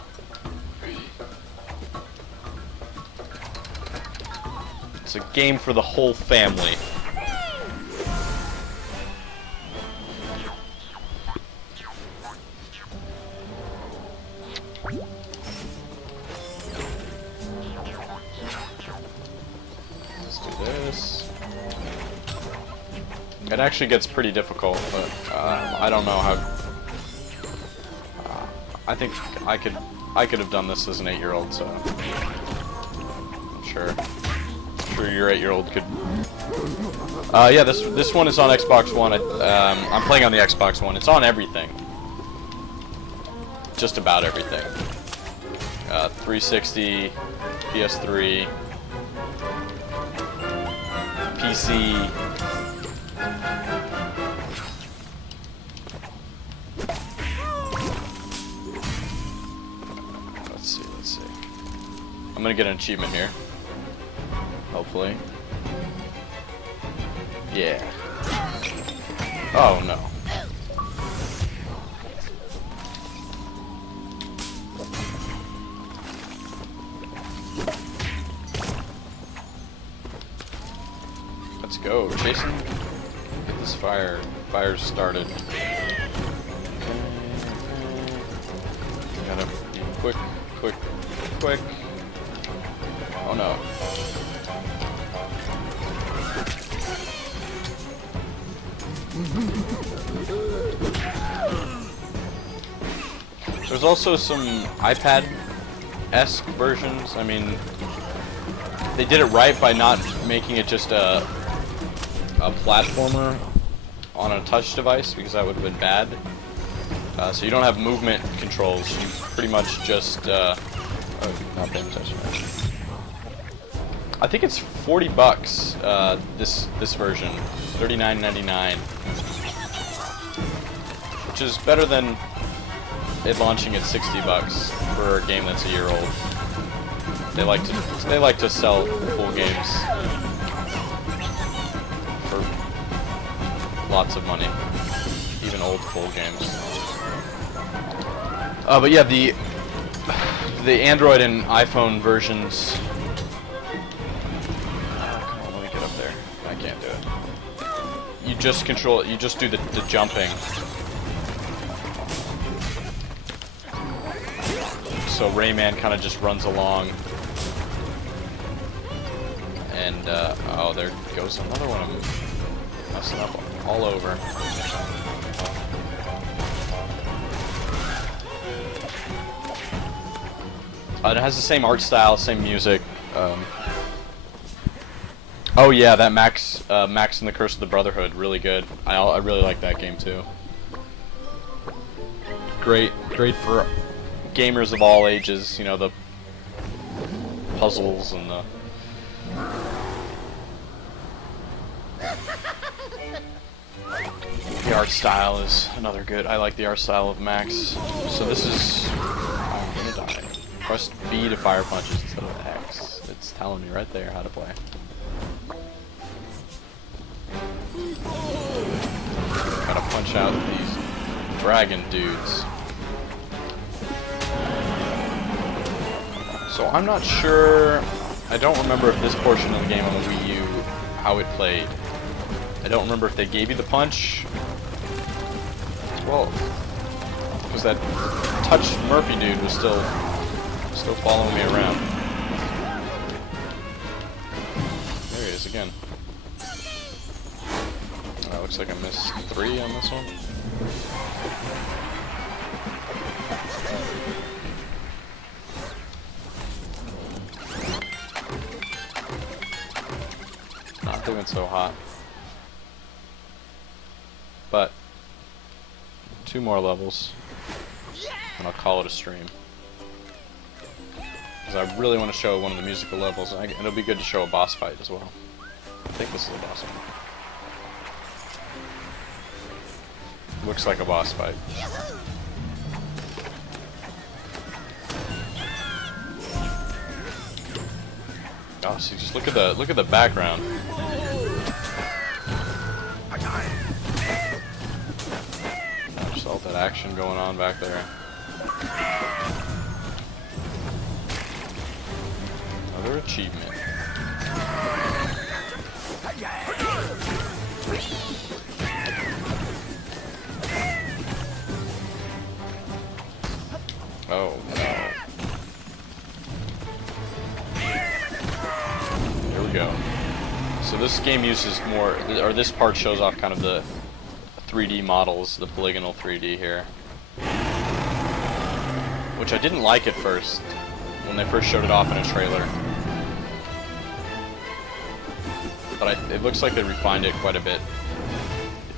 It's a game for the whole family. Let's do this. It actually gets pretty difficult, but I don't know how. I think I could have done this as an 8-year-old, so I'm sure your 8-year-old could. Yeah, this one is on Xbox One. I'm playing on the Xbox One. It's on everything. Just about everything. 360, PS3, PC. Let's see. I'm gonna get an achievement here. Hopefully. Yeah. Oh no. Let's go, Jason. Get this fire started. Gotta be quick. Oh no. There's also some iPad-esque versions. I mean, they did it right by not making it just a a platformer on a touch device, because that would have been bad. So you don't have movement controls. You pretty much just oh, not paying attention. I think it's $40. This version, $39.99, which is better than it launching at $60 for a game that's a year old. They like to sell full games for lots of money, even old full games. But yeah, the Android and iPhone versions. Come on, let me get up there. I can't do it. You just control it. You just do the jumping. So Rayman kind of just runs along. And, oh, there goes another one. I'm messing up all over. It has the same art style, same music. Oh yeah, that Max and the Curse of the Brotherhood, really good. I really like that game too. Great for gamers of all ages. You know, the puzzles and the art style is another good. I like the art style of Max. So this is. I'm gonna die. Press B to fire punches instead of X. It's telling me right there how to play. Gotta punch out these dragon dudes. So I'm not sure. I don't remember if this portion of the game on the Wii U, how it played. I don't remember if they gave you the punch. Well, because that touch Murphy dude was still following me around. There he is again. Looks like I missed 3 on this one. Not doing so hot. But 2 more levels, and I'll call it a stream. Because I really want to show one of the musical levels, and it'll be good to show a boss fight as well. I think this is a boss fight. Looks like a boss fight. Oh, see, just look at the background. Just all that action going on back there. Another achievement. Oh no. Here we go. So this game uses more, or this part shows off kind of the 3D models, the polygonal 3D here. Which I didn't like at first, when they first showed it off in a trailer. But it looks like they refined it quite a bit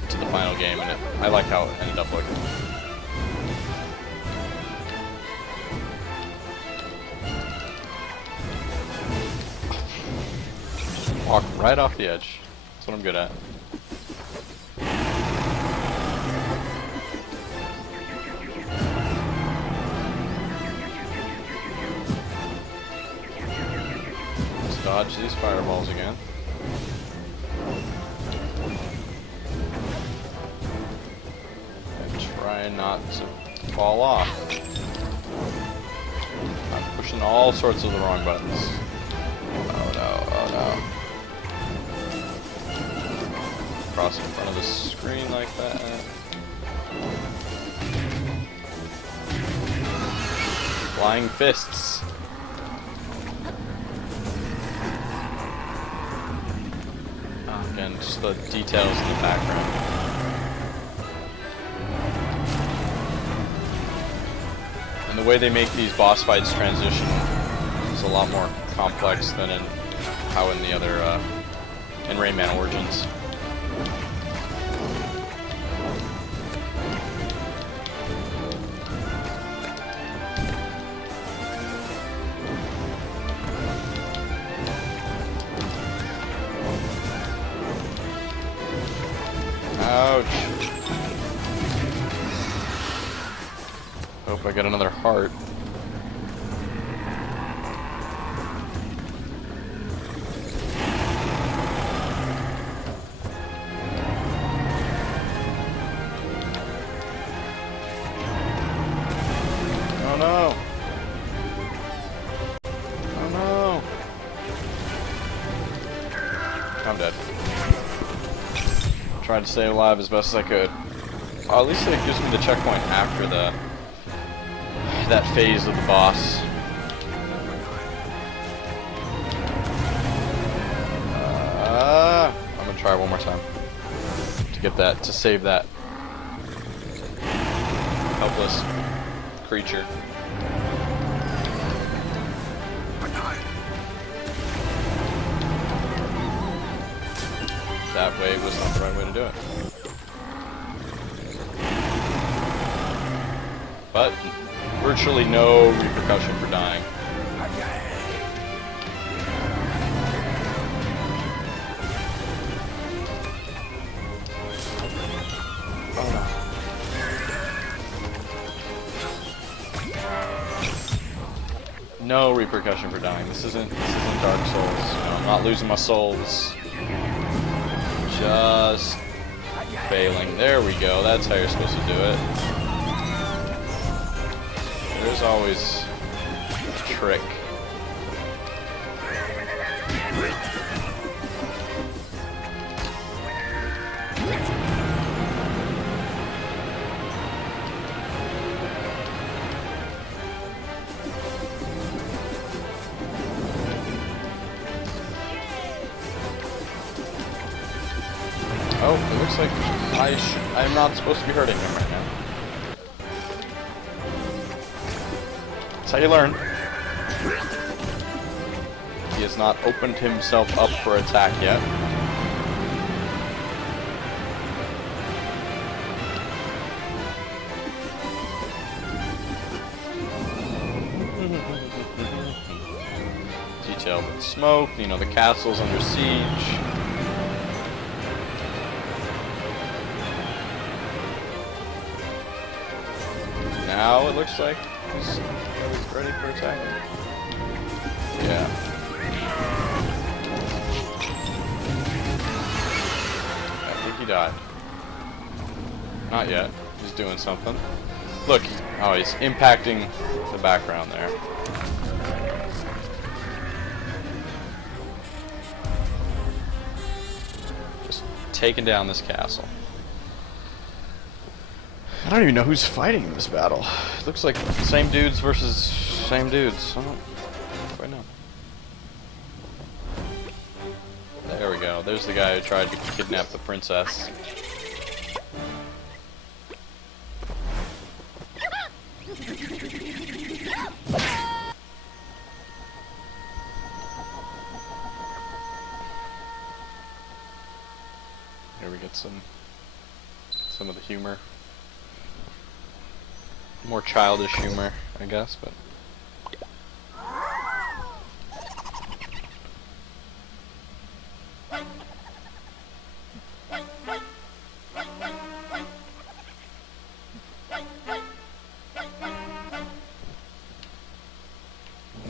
to the final game, and I like how it ended up looking. Walk right off the edge. That's what I'm good at. Let's dodge these fireballs again. And try not to fall off. I'm pushing all sorts of the wrong buttons. Oh no, oh no. Cross in front of the screen like that. Flying fists. Again, just the details in the background. And the way they make these boss fights transition is a lot more complex than in the other in Rayman Origins. Hope I get another heart. Oh no! Oh no! I'm dead. Tried to stay alive as best as I could. Oh, at least it gives me the checkpoint after that phase of the boss. I'm gonna try one more time to get that, to save that helpless creature. That way was not the right way to do it. But virtually no repercussion for dying. No repercussion for dying. This isn't Dark Souls. You know, I'm not losing my souls. Just failing. There we go. That's how you're supposed to do it. There's always a trick. Oh, it looks like I'm not supposed to be hurting him right now. That's how you learn. He has not opened himself up for attack yet. Detailed with smoke, you know, the castle's under siege. Now it looks like he's ready for attack. Yeah. I think he died. Not yet. He's doing something. Look. Oh, he's impacting the background there. Just taking down this castle. I don't even know who's fighting in this battle. It looks like same dudes versus same dudes. I don't quite know. There we go. There's the guy who tried to kidnap the princess. Here we get some of the humor. More childish humor, I guess, but...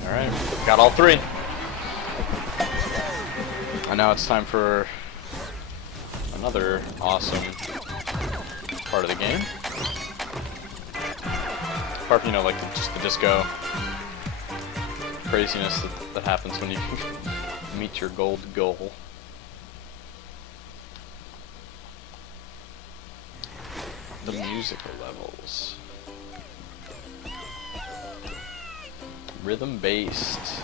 Alright, got all three. And now it's time for another awesome part of the game. Apart from, you know, like just the disco craziness that happens when you meet your gold goal. The musical levels. Rhythm based.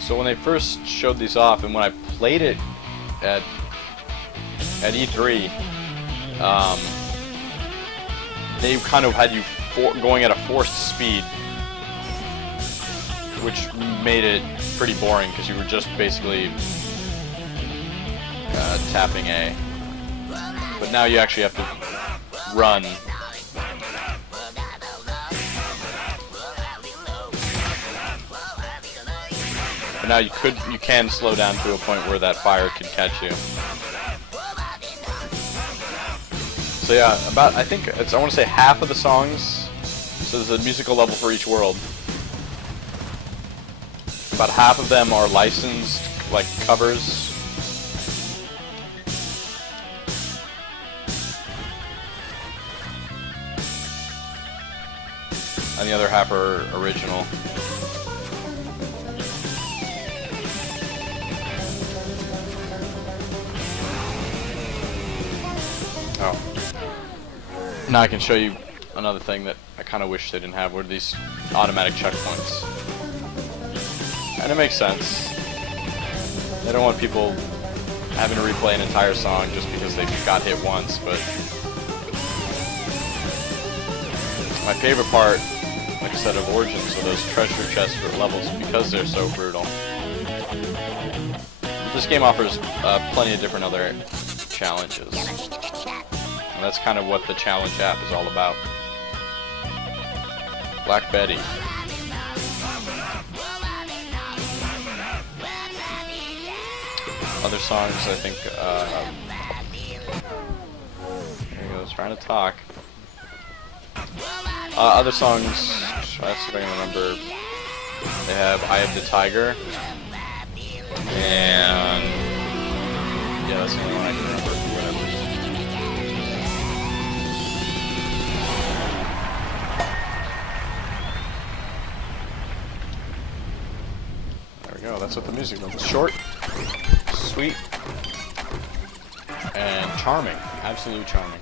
So when they first showed these off, and when I played it at E3, they kind of had you going at a forced speed, which made it pretty boring because you were just basically tapping A. But now you actually have to run. But now you can slow down to a point where that fire can catch you. So yeah, I think I want to say half of the songs, so there's a musical level for each world. About half of them are licensed, like, covers. And the other half are original. Oh. Now I can show you another thing that I kind of wish they didn't have, were these automatic checkpoints. And it makes sense. They don't want people having to replay an entire song just because they got hit once, but my favorite part, like I said, of Origins are those treasure chests or levels because they're so brutal. This game offers plenty of different other challenges. And that's kind of what the challenge app is all about. Black Betty. Other songs, I think, there he goes, trying to talk. Other songs, try to see if I can remember. They have Eye of the Tiger. And yeah, that's the only one I can remember. Whatever. There we go, that's what the music was. Short, sweet, and charming. Absolutely charming.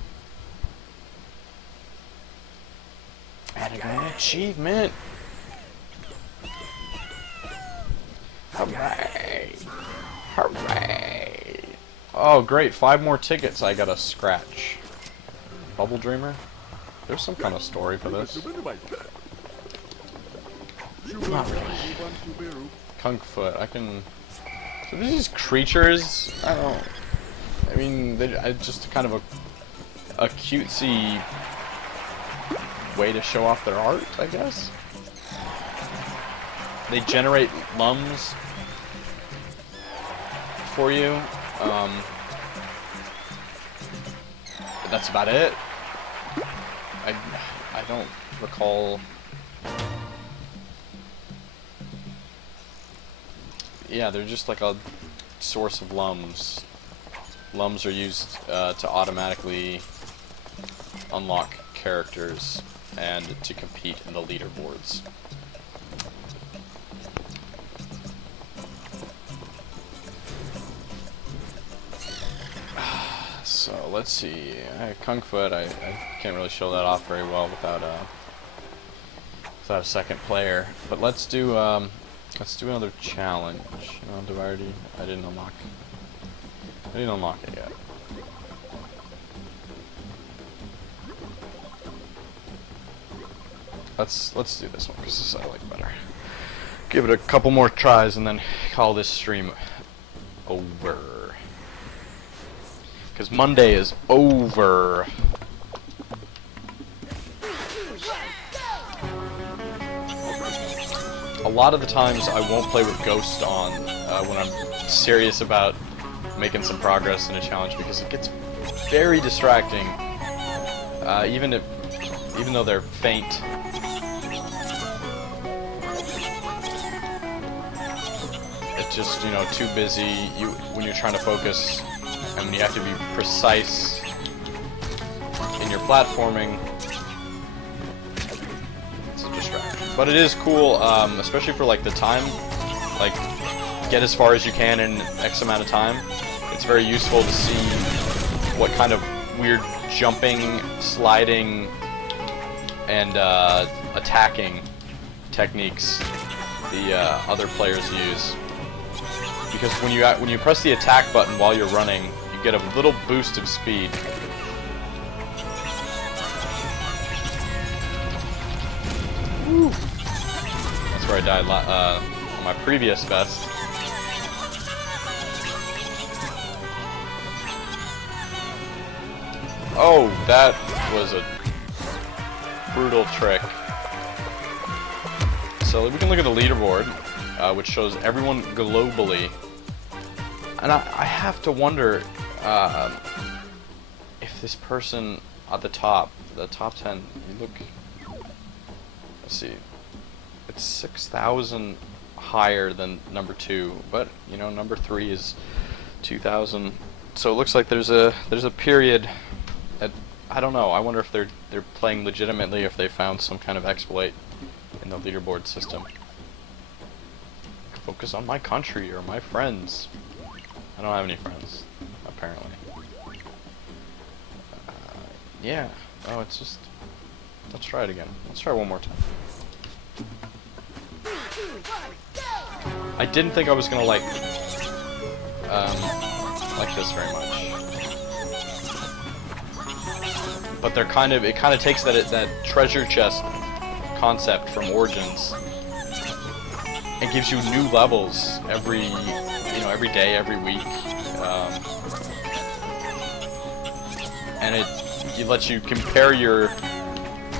And I got an achievement! Hooray! Hooray! Oh great, 5 more tickets I gotta scratch. Bubble Dreamer? There's some kind of story for this. Not really. Kunkfoot, I can... So these creatures, I mean, they're just kind of a cutesy way to show off their art, I guess. They generate lums for you. But that's about it. I don't recall. Yeah, they're just like a source of lums. Lums are used to automatically unlock characters and to compete in the leaderboards. So let's see. Kunkfoot, I can't really show that off very well without a second player. But let's do another challenge. I didn't unlock it yet. Let's do this one because this I like better. Give it a couple more tries and then call this stream over. Because Monday is over. A lot of the times I won't play with Ghost on when I'm serious about making some progress in a challenge because it gets very distracting. Even though they're faint. It's just, too busy when you're trying to focus and when you have to be precise in your platforming. It's a distraction. But it is cool, especially for like the time. Like, get as far as you can in X amount of time. It's very useful to see what kind of weird jumping, sliding, and attacking techniques the other players use. Because when you press the attack button while you're running, you get a little boost of speed. Woo. That's where I died on my previous best. Oh, that was a brutal trick. So we can look at the leaderboard, which shows everyone globally. And I have to wonder if this person at the top 10, you look, let's see, it's 6,000 higher than number 2, but you know, number 3 is 2,000. So it looks like there's a period at, I don't know, I wonder if they're playing legitimately, if they found some kind of exploit in the leaderboard system. Focus on my country or my friends. I don't have any friends, apparently. Yeah. Oh, it's just... Let's try it again. Let's try one more time. I didn't think I was gonna like this very much. But they're kind of... It kind of takes that treasure chest concept from Origins and gives you new levels every day, every week, and it lets you compare your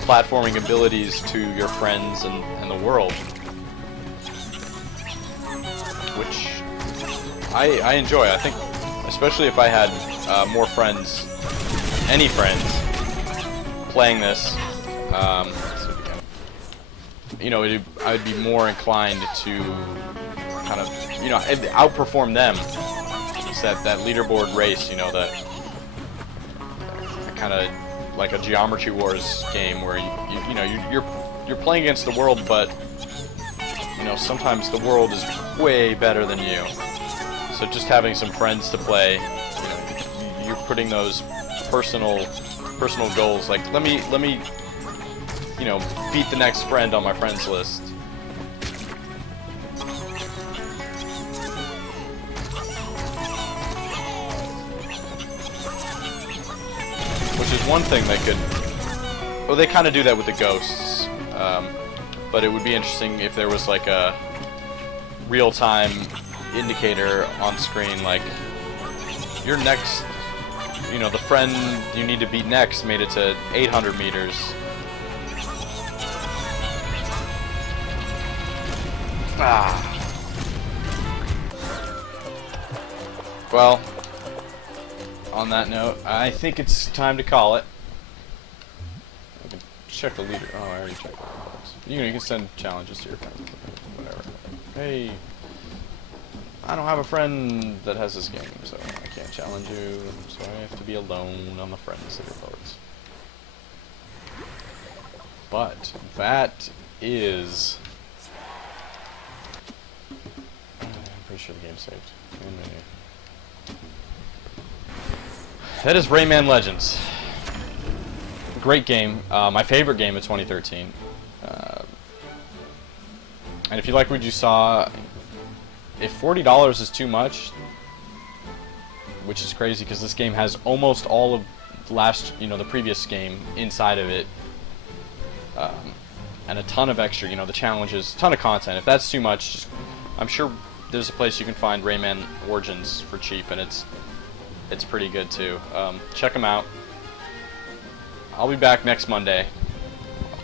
platforming abilities to your friends and the world, which I enjoy. I think, especially if I had more friends, any friends, playing this. You know, I'd be more inclined to kind of, you know, outperform them. It's that leaderboard race, you know, that kind of like a Geometry Wars game where you're playing against the world, but you know, sometimes the world is way better than you. So just having some friends to play, you know, you're putting those personal goals. Like, let me you know, beat the next friend on my friends list. Which is one thing they could... Well, they kind of do that with the ghosts. But it would be interesting if there was like a real-time indicator on screen, like, your next... You know, the friend you need to beat next made it to 800 meters. Well, on that note, I think it's time to call it. I can check the leader. Oh, I already checked it. You can send challenges to your friends. Whatever. Hey, I don't have a friend that has this game, so I can't challenge you. So I have to be alone on the friends leaderboards. But that is... Pretty sure the game's saved. That is Rayman Legends. Great game. My favorite game of 2013. And if you like what you saw, if $40 is too much, which is crazy because this game has almost all of the previous game inside of it, and a ton of extra, you know, the challenges, ton of content. If that's too much, I'm sure there's a place you can find Rayman Origins for cheap, and it's pretty good too. Check them out. I'll be back next Monday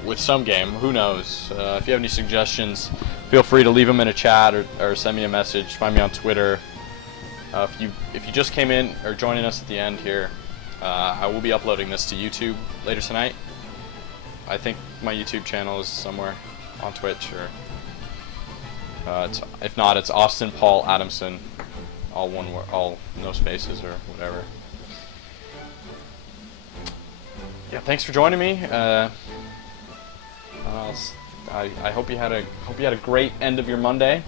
with some game. Who knows? If you have any suggestions, feel free to leave them in a chat or send me a message. Find me on Twitter. If you just came in or joining us at the end here, I will be uploading this to YouTube later tonight. I think my YouTube channel is somewhere on Twitch, or if not, it's Austin Paul Adamson, all one word, all no spaces or whatever. Yeah, thanks for joining me. I hope you had a great end of your Monday,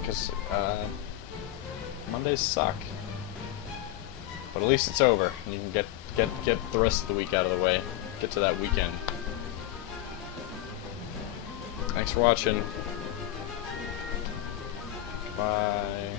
because Mondays suck, but at least it's over and you can get the rest of the week out of the way, get to that weekend. Thanks for watching. Bye.